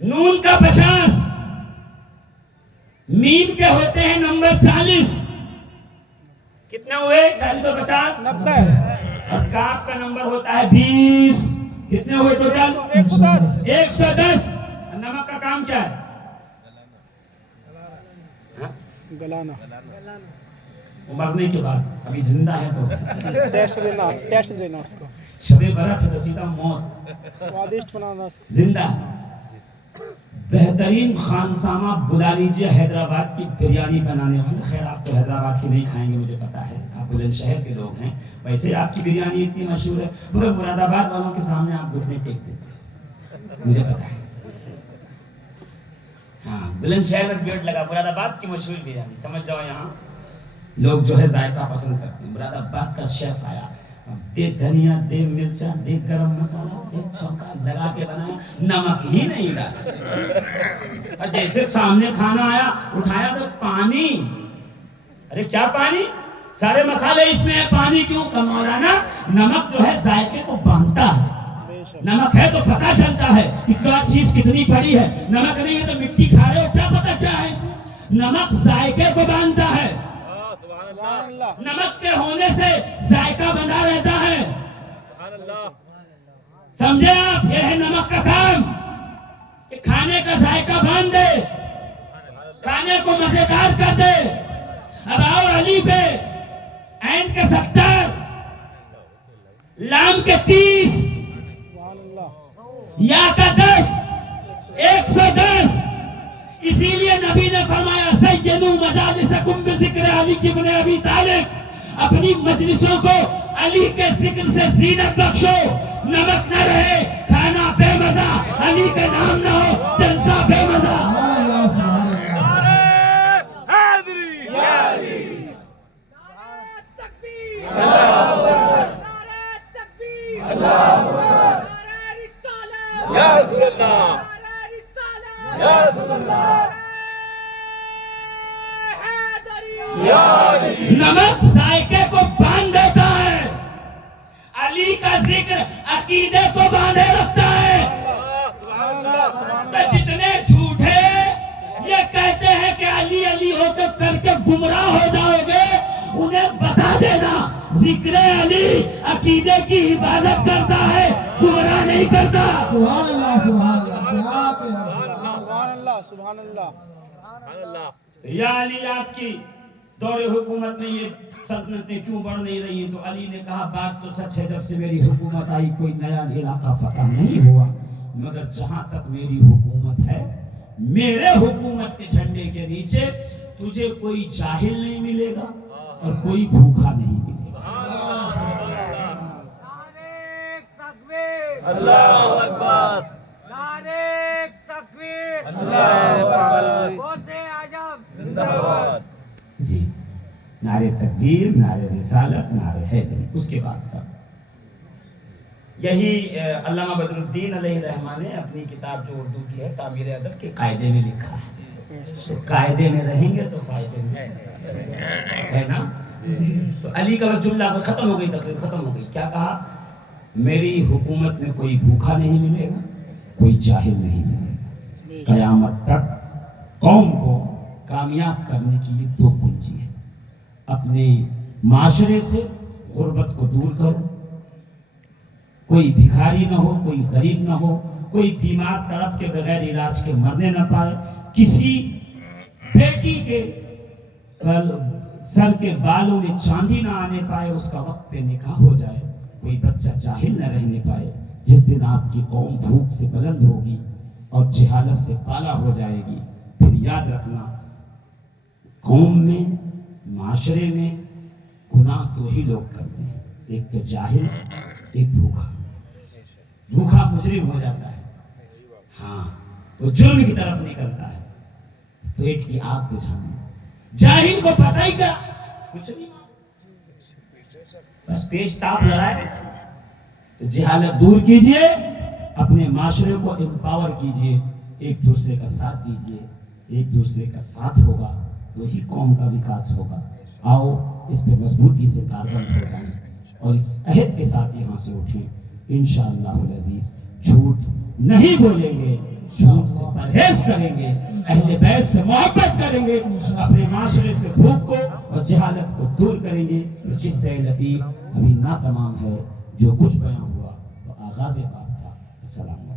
نون کا 50، میم کے ہوتے ہیں نمبر 40۔ کتنے ہوئے؟ 40 اور 50، 90 اور کاف کا نمبر ہوتا ہے 20۔ کتنے ہوئے ٹوٹل؟ 110 110۔ نمک کا کام کیا ہے؟ گلانا مرنے کے بعد، ابھی زندہ ہے تو ٹیسٹ دینا اس کو، شب برات ہے، رسیدہ موت، سوادشٹ بنانا اس کو۔ زندہ۔ بہترین خانسامہ بلا لیجیے حیدرآباد کی بریانی بنانے والے۔ خیر آپ تو حیدرآباد کی نہیں کھائیں گے مجھے پتا ہے، آپ بلند شہر کے لوگ ہیں، ویسے آپ کی بریانی اتنی مشہور ہے، مگر مراد آباد والوں کے سامنے آپ گھٹنے ٹیک دیتے ہیں، مجھے پتا ہے۔ ہاں بلند شہر میں بیٹ لگا، مراد آباد کی مشہور بریانی، سمجھ جاؤ یہاں لوگ جو ہے ذائقہ پسند کرتے ہیں۔ مراد آباد کا شیف آیا، دے دھنیا، دے مرچا، دے گرم مسالہ، دے چوکا لگا کے بنایا، نمک ہی نہیں ڈالا۔ اور جیسے سامنے کھانا آیا، اٹھایا تو پانی، ارے کیا پانی؟ سارے مسالے اس میں ہیں، پانی کیوں؟ کہ مولانا نمک جو ہے ذائقے کو باندھتا ہے، نمک ہے تو پتہ چلتا ہے کہ کیا چیز کتنی پڑی ہے، نمک نہیں ہے تو مٹی کھا رہے ہو، کیا پتہ کیا ہے اس میں؟ نمک ذائقے کو باندھتا ہے، سبحان اللہ نمک کے ہونے سے ذائقہ بنا رہتا ہے۔ سبحان اللہ سمجھے آپ؟ یہ ہے نمک کا کام کہ کھانے کا ذائقہ باندھ دے، کھانے کو مزیدار کر دے۔ اب آؤ علی پہ، عین کے 70، لام کے 30، سبحان اللہ یا کا 10، 110۔ اسی لیے نبی نے فرمایا سیدوا مجالسکم بذکر علی ابن ابی طالب، اپنی مجلسوں کو علی کے ذکر سے زینت بخشو۔ نمک نہ رہے، کھانا بے مزہ، علی کا نام نہ ہو، جلسہ بے مزہ۔ سبحان اللہ سبحان اللہ حاضری یا رسول اللہ یا رسول اللہ یا علی۔ نمک ذائقے کو باندھ دیتا ہے، علی کا ذکر عقیدے کو باندھے رکھتا ہے۔ تو جتنے جھوٹے یہ کہتے ہیں کہ علی علی ہو کر کے گمراہ ہو جاؤ گے، انہیں بتا دینا ذکر علی عقیدے کی حفاظت کرتا ہے، گمراہ نہیں کرتا۔ سبحان اللہ سبحان اللہ کیا کہنے سبحان اللہ سبحان اللہ سبحان اللہ۔ یا علی آپ کی دور حکومت میں یہ سلطنتیں کیوں بڑھ نہیں رہی ہیں؟ تو علی نے کہا بات تو سچ ہے، جب سے میری حکومت آئی کوئی نیا علاقہ فتح نہیں ہوا، مگر جہاں تک میری حکومت ہے، میرے حکومت کے جھنڈے کے نیچے تجھے کوئی جاہل نہیں ملے گا اور کوئی بھوکا نہیں ملے گا۔ اللہ اکبر اللہ اکبر زندہ باد۔ جی، نعرے تکبیر، نعرے رسالت، نعرے حیدری، اس کے بعد سب یہی علامہ بدر الدین علیہ الرحمٰن نے اپنی کتاب جو اردو کی ہے تعبیر ادب کے قاعدے میں لکھا ہے، تو قاعدے میں رہیں گے تو فائدے میں ہے نا۔ تو علی کا بس جملہ ختم ہو گئی، تقریر ختم ہو گئی۔ کیا کہا؟ میری حکومت میں کوئی بھوکا نہیں ملے گا، کوئی جاہل نہیں ملے گا۔ قیامت تک قوم کو کامیاب کرنے کی یہ دو کنجی ہے، اپنے معاشرے سے غربت کو دور کرو، کوئی بھکاری نہ ہو، کوئی غریب نہ ہو، کوئی بیمار تڑپ کے بغیر علاج کے مرنے نہ پائے، کسی بیٹی کے سر کے بالوں میں چاندی نہ آنے پائے، اس کا وقت پہ نکاح ہو جائے، کوئی بچہ جاہل نہ رہنے پائے۔ جس دن آپ کی قوم بھوک سے بلند ہوگی اور جہالت سے پالا ہو جائے گی، پھر یاد رکھنا قوم میں، معاشرے میں گناہ دو ہی لوگ کرتے ہیں، ایک تو جاہل، ایک بھوکا۔ بھوکا مجرم ہو جاتا ہے، ہاں وہ جرم کی طرف نکلتا ہے، پیٹ کی آگ بجھانے۔ جاہل کو پتہ ہی کیا کچھ نہیں، بس پیش تاپ لڑائے۔ تو جہالت دور کیجئے، اپنے معاشرے کو امپاور کیجئے، ایک دوسرے کا ساتھ دیجئے، ایک دوسرے کا ساتھ ہوگا تو ہی قوم کا وکاس ہوگا۔ آؤ اس پہ مضبوطی سے کاربند ہو جائیں اور اس عہد کے ساتھ یہاں سے اٹھیں، انشاءاللہ العزیز جھوٹ نہیں بولیں گے، جھوٹ سے پرہیز کریں گے، اہل بیت سے محبت کریں گے، اپنے معاشرے سے بھوک کو اور جہالت کو دور کریں گے۔ قصہ لطیف ابھی ناتمام ہے، جو کچھ بیان ہوا وہ آغاز بات تھا۔ السلام علیکم۔